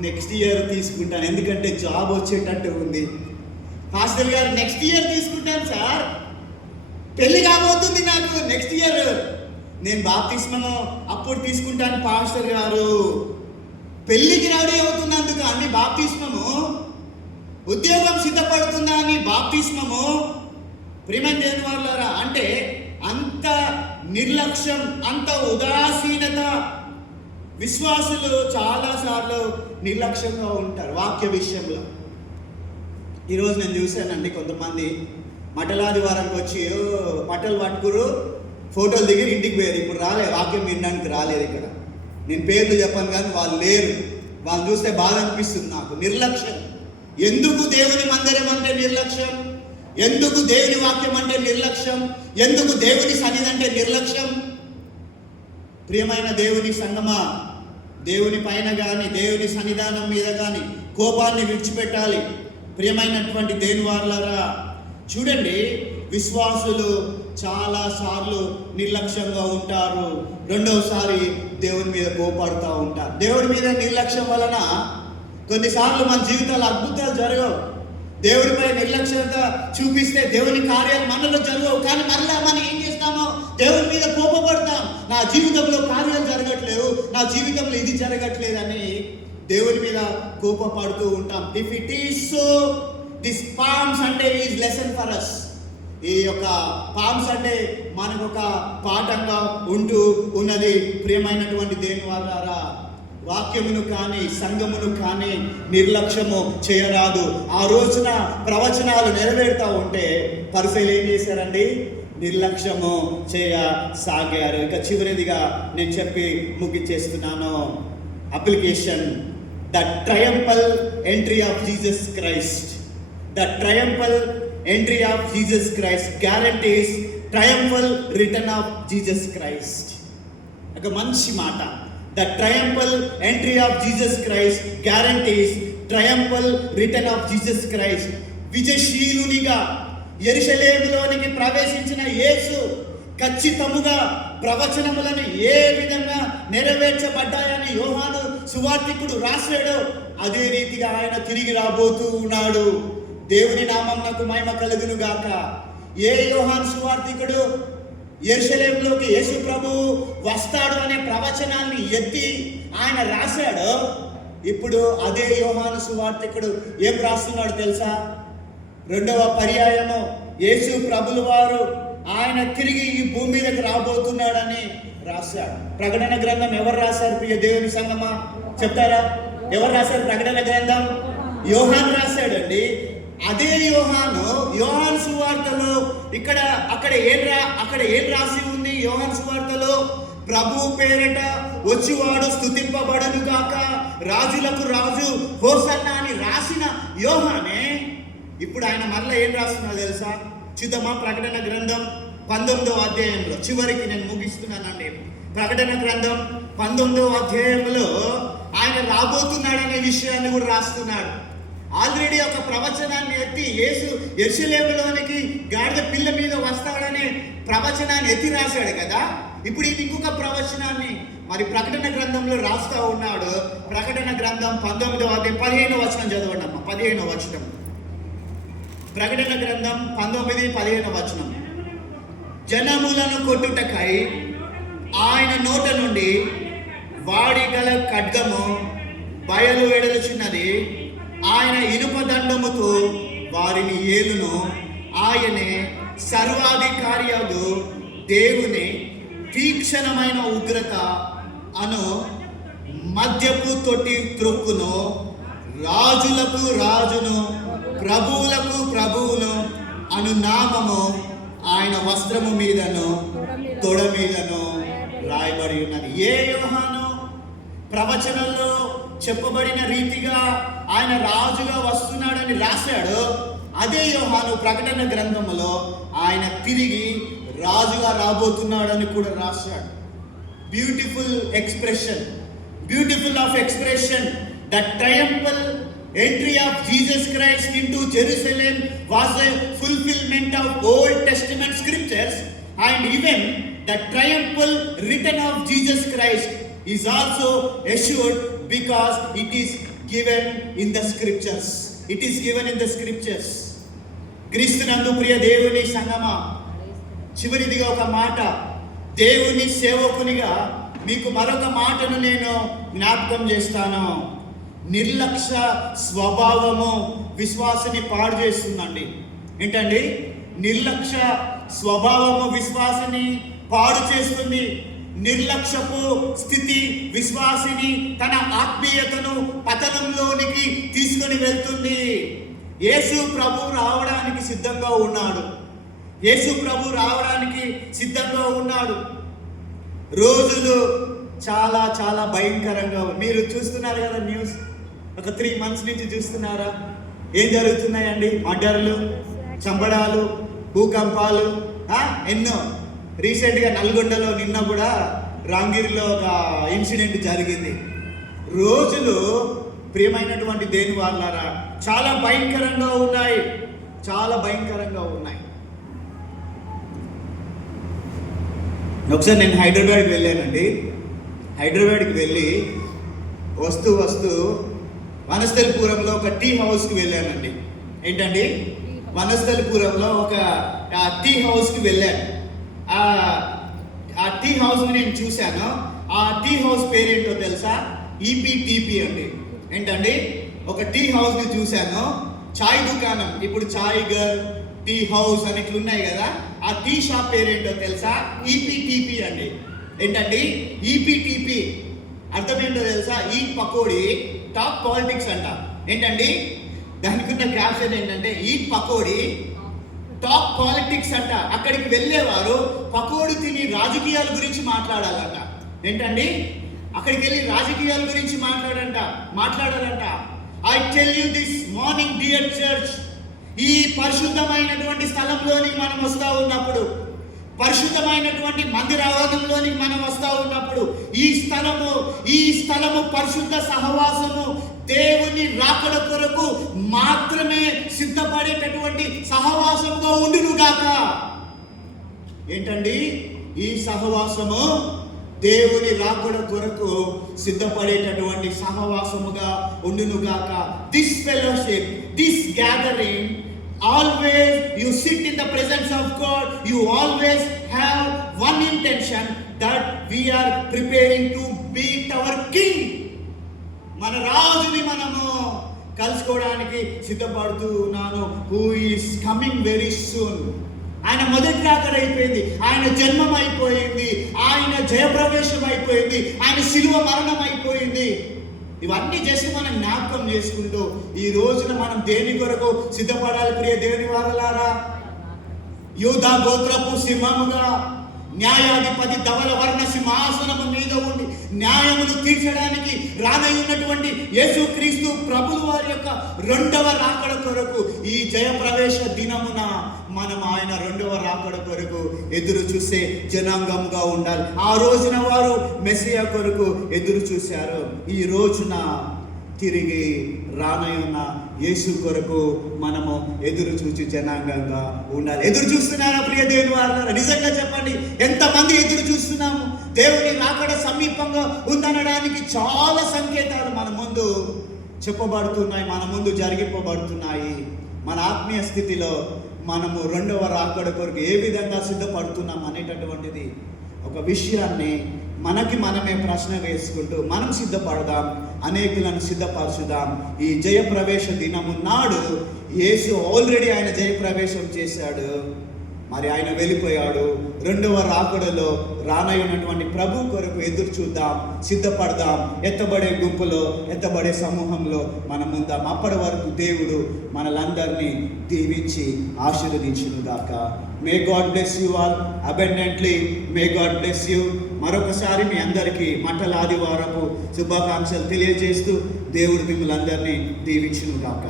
నెక్స్ట్ ఇయర్ తీసుకుంటాను ఎందుకంటే జాబ్ వచ్చేటట్టు ఉంది. పాస్టర్ గారు నెక్స్ట్ ఇయర్ తీసుకుంటాను సార్, పెళ్లి కాబోతుంది నాకు, నెక్స్ట్ ఇయర్ నేను బాప్తిస్మము అప్పుడు తీసుకుంటాను పాస్టర్ గారు. పెళ్లికి రెడీ అవుతున్నందుకు అన్ని బాప్తిస్మము, ఉద్యోగం సిద్ధపడుతుందా అని బాప్తిస్మము. ప్రియమైన దేవుని వారులారా, అంటే అంత నిర్లక్ష్యం, అంత ఉదాసీనత. విశ్వాసులు చాలాసార్లు నిర్లక్ష్యంగా ఉంటారు వాక్య విషయంలో. ఈరోజు నేను చూశానండి, కొంతమంది మటలాదివారానికి వచ్చి మటలు పట్టుకురు, ఫోటోలు దిగి ఇంటికి పోయారు. ఇప్పుడు వాక్యం వినడానికి రాలేదు. ఇక్కడ నేను పేర్లు చెప్పాను కానీ వాళ్ళు లేరు. వాళ్ళు చూస్తే బాధ అనిపిస్తుంది నాకు. నిర్లక్ష్యం. ఎందుకు దేవుని మందిరం అంటే నిర్లక్ష్యం? ఎందుకు దేవుని వాక్యం అంటే నిర్లక్ష్యం? ఎందుకు దేవుని సన్నిధి అంటే నిర్లక్ష్యం? ప్రియమైన దేవుని సంగమా, దేవుని పైన కానీ దేవుని సన్నిధానం మీద కానీ కోపాన్ని విడిచిపెట్టాలి. ప్రియమైనటువంటి దేవుని వారులారా, చూడండి, విశ్వాసులు చాలాసార్లు నిర్లక్ష్యంగా ఉంటారు. రెండవసారి దేవుని మీద కోపడుతూ ఉంటారు. దేవుడి మీద నిర్లక్ష్యం వలన కొన్నిసార్లు మన జీవితాలు అద్భుతాలు జరగవు. దేవుడిపై నిర్లక్ష్యత చూపిస్తే దేవుని కార్యాలు మనలో జరగవు. కానీ మరలా మనం ఏం చేస్తామో దేవుని మీద కోపపడతాం. నా జీవితంలో కార్యాలు జరగట్లేవు, నా జీవితంలో ఇది జరగట్లేదని దేవుని మీద కోపపడుతూ ఉంటాం. If it is so, this palm Sunday is lesson for us. ఈ యొక్క పామ్ సండే మనకు ఒక పాఠంగా ఉంటూ ఉన్నది. ప్రియమైనటువంటి దేవుని వారులారా, వాక్యమును కానీ సంఘమును కానీ నిర్లక్ష్యము చేయరాదు. ఆ రోజున ప్రవచనాలు నెరవేరుతూ ఉంటే పరిసయ్యులు ఏం చేశారండి, నిర్లక్ష్యము చేయసాగారు. ఇక చివరిదిగా నేను చెప్పి ముగిచేస్తున్నాను. Application: the triumphal entry of Jesus Christ. The triumphal entry of Jesus Christ guarantees triumphal return of Jesus Christ. ఒక మంచి మాట. The triumphal entry of Jesus Christ guarantees triumphal return of Jesus Christ. విజయశీలునిగా యెరూషలేములోనికి ప్రవేశించిన యేసు ఖచ్చితముగా ప్రవచనములను ఏ విధంగా నెరవేర్చబడ్డాయని యోహాను సువార్తికుడు రాశాడో అదే రీతిగా ఆయన తిరిగి రాబోతూ ఉన్నాడు. దేవుని నామమునకు మహిమ కలుగును గాక. ఏ యోహాను సువార్తికుడు యెరూషలేములోకి యేసు ప్రభువు వస్తాడు అనే ప్రవచనాన్ని ఎత్తి ఆయన రాశాడో, ఇప్పుడు అదే యోహాను సువార్తికుడు ఏం రాస్తున్నాడు తెలుసా? రెండవ పర్యాయము యేసు ప్రభుల వారు ఆయన తిరిగి ఈ భూమి మీదకి రాబోతున్నాడని రాశాడు. ప్రకటన గ్రంథం ఎవరు రాశారు ప్రియ దేవుని సంగమా? చెప్తారా? ఎవరు రాశారు ప్రకటన గ్రంథం? యోహాను రాశాడండి. అదే యోహాను సువార్తలో అక్కడ ఏం రాసి ఉంది? యోహాను సువార్తలో ప్రభువు పేరట వచ్చివాడు స్తుతింపబడును గాక, రాజులకు రాజు హోసన్నా అని రాసిన యోహానే ఇప్పుడు ఆయన మరలా ఏం రాస్తున్నా తెలుసా? చూద్దామా? ప్రకటన గ్రంథం 19వ అధ్యాయంలో, చివరికి నేను ముగిస్తున్నానండి. ప్రకటన గ్రంథం 19వ అధ్యాయంలో ఆయన రాబోతున్నాడనే విషయాన్ని కూడా రాస్తున్నాడు. ఆల్రెడీ ఒక ప్రవచనాన్ని ఎత్తి యేసు యెరూషలేములోనికి గాడిద పిల్ల మీద వస్తాడనే ప్రవచనాన్ని ఎత్తి రాశాడు కదా. ఇప్పుడు ఇది ఇంకొక ప్రవచనాన్ని మరి ప్రకటన గ్రంథంలో రాస్తా ఉన్నాడు. ప్రకటన గ్రంథం 19వ అధ్యాయం 15వ వచనం చదవండి అమ్మ. 15వ వచనం, ప్రకటన గ్రంథం 19:15వ వచనం. జనములను కొట్టుటకై ఆయన నోట నుండి వాడి గల ఖడ్గము బయలు వెడలుచున్నది. ఆయన ఇనుప దండముతో వారిని ఏలును. ఆయనే సర్వాధికారియగు దేవుని తీక్షణమైన ఉగ్రత అను మద్యపు తొట్టి త్రొక్కును. రాజులకు రాజును ప్రభువులకు ప్రభువును అను నామము ఆయన వస్త్రము మీదను తొడ మీదను రాయబడి ఉన్నది. ఏ యోహాను ప్రవచనంలో చెప్పబడిన రీతిగా ఆయన రాజుగా వస్తున్నాడని రాశాడు, అదే యోహాను ప్రకటన గ్రంథములో ఆయన తిరిగి రాజుగా రాబోతున్నాడని కూడా రాశాడు. Beautiful of expression. The triumphal entry of Jesus Christ into Jerusalem was a fulfillment of Old Testament scriptures, and even the triumphal return of Jesus Christ is also assured because it is given in the scriptures. క్రీస్తునందు ప్రియ దేవుని సంగమా, చివరిదిగా ఒక మాట, దేవుని సేవకునిగా మీకు మరొక మాటను నేను జ్ఞాపకం చేస్తాను. నిర్లక్ష్య స్వభావము విశ్వాసాన్ని పాడు చేస్తుందండి. ఏంటండి? నిర్లక్ష్య స్వభావము విశ్వాసాన్ని పాడు చేస్తుంది. నిర్లక్ష్యపు స్థితి విశ్వాసిని తన ఆత్మీయతను పతనంలోనికి తీసుకొని వెళ్తుంది. యేసు ప్రభు రావడానికి సిద్ధంగా ఉన్నాడు. రోజులు చాలా చాలా భయంకరంగా మీరు చూస్తున్నారు కదా న్యూస్. ఒక 3 months నుంచి చూస్తున్నారా? ఏం జరుగుతున్నాయండి? మర్డర్లు, చంపడాలు, భూకంపాలు, ఎన్నో. రీసెంట్గా నల్గొండలో నిన్న కూడా రాంగిరిలో ఒక ఇన్సిడెంట్ జరిగింది. రోజులు ప్రియమైనటువంటి దేని వాళ్ళారా చాలా భయంకరంగా ఉన్నాయి. ఒకసారి నేను హైదరాబాద్కి వెళ్ళానండి. హైదరాబాద్కి వెళ్ళి వస్తూ వనస్థలిపురంలో ఒక టీ హౌస్కి వెళ్ళానండి. ఏంటండి? వనస్థలిపురంలో ఒక టీ హౌస్కి వెళ్ళాను. ఆ టీ హౌస్ని నేను చూశాను. ఆ టీ హౌస్ పేరేంటో తెలుసా? EPTP అండి. ఏంటండి? ఒక టీ హౌస్ని చూశాను. చాయ్ దుకాణం, ఇప్పుడు చాయ్ గర్, టీ హౌస్ అని ఇట్లున్నాయి కదా. ఆ టీ షాప్ పేరేంటో తెలుసా? EPTP అండి. ఏంటండి? EPTP అర్థం ఏంటో తెలుసా? ఈట్ పకోడీ టాప్ పాలిటిక్స్ అంట. ఏంటండి? దానికి ఉన్న క్యాప్షన్ ఏంటంటే ఈట్ పకోడీ టాప్ పాలిటిక్స్ అంట. అక్కడికి వెళ్ళేవారు పకోడీ తిని రాజకీయాల గురించి మాట్లాడాలంట. ఏంటండి? అక్కడికి వెళ్ళి రాజకీయాల గురించి మాట్లాడాలంట. I tell you this morning dear church, ఈ పరిశుద్ధమైనటువంటి స్థలంలోని మనం వస్తూ ఉన్నప్పుడు, పరిశుద్ధమైనటువంటి మందిరావరణంలోనికి మనం వస్తూ ఉన్నప్పుడు, ఈ స్థలము పరిశుద్ధ సహవాసము, దేవుని రాకడ కొరకు మాత్రమే సిద్ధపడేటటువంటి సహవాసముగా ఉండును గాక. ఏంటండి? ఈ సహవాసము దేవుని రాకడ కొరకు సిద్ధపడేటటువంటి సహవాసముగా ఉండునుగాక. This fellowship, this gathering, always you sit in the presence of God, you always have one intention, that we are preparing to meet our king. మన రాజుని మనము కలుసుకోవడానికి సిద్ధపడుతూ ఉన్నాను. who is coming very soon. ఆయన మొదటి రాకడ అయిపోయింది, ఆయన జన్మం అయిపోయింది, ఆయన జయప్రవేశం అయిపోయింది, ఆయన శిలువ మరణం అయిపోయింది. ఇవన్నీ జస్ట్ మనం జ్ఞాపకం చేసుకుంటూ ఈ రోజున మనం దేని కొరకు సిద్ధపడాలి ప్రియ దేవుని వారలారా? యూదా గోత్రపు సింహముగా, న్యాయాధిపతి ధవల వర్ణ సింహాసనము మీద ఉండి న్యాయమును తీర్చడానికి రానయ్యున్నటువంటి యేసుక్రీస్తు ప్రభువు వారి యొక్క రెండవ రాకడ కొరకు, ఈ జయప్రవేశ దినమున మనం ఆయన రెండవ రాకడ కొరకు ఎదురు చూసే జనాంగంగా ఉండాలి. ఆ రోజున వారు మెస్సియా కొరకు ఎదురు చూశారు. ఈ రోజున తిరిగి రానయున్న యేసు కొరకు మనము ఎదురు చూసి జనాంగంగా ఉండాలి. ఎదురు చూస్తున్నారా ప్రియ దేవుని వారలారా? నిజంగా చెప్పండి, ఎంతమంది ఎదురు చూస్తున్నాము? దేవుని రాకడ సమీపంగా ఉందనడానికి చాలా సంకేతాలు మన ముందు చెప్పబడుతున్నాయి, మన ముందు జరిగిపోబడుతున్నాయి. మన ఆత్మీయ స్థితిలో మనము రెండవ రాకడ కొరకు ఏ విధంగా సిద్ధపడుతున్నాం అనేటటువంటిది ఒక విషయాన్ని మనకి మనమే ప్రశ్న వేసుకుంటూ మనం సిద్ధపడదాం, అనేకులను సిద్ధపరచుదాం. ఈ జయప్రవేశ దినము నాడు యేసు ఆల్రెడీ ఆయన జయప్రవేశం చేశాడు, మరి ఆయన వెళ్ళిపోయాడు. రెండవ రాకడలో రానయ్యున్నటువంటి ప్రభు కొరకు ఎదురు చూద్దాం, సిద్ధపడదాం. ఎత్తబడే గుంపులో, ఎత్తబడే సమూహంలో మనం ఉందాం. అప్పటి వరకు దేవుడు మనలందరినీ దీవించి ఆశీర్వదించునుగాక. May God bless you all abundantly. May God bless you. మరొకసారి మీ అందరికీ మంటల ఆదివారపు శుభాకాంక్షలు తెలియజేస్తూ దేవుడు మిమ్మల్ని అందరినీ దీవించునుగాక.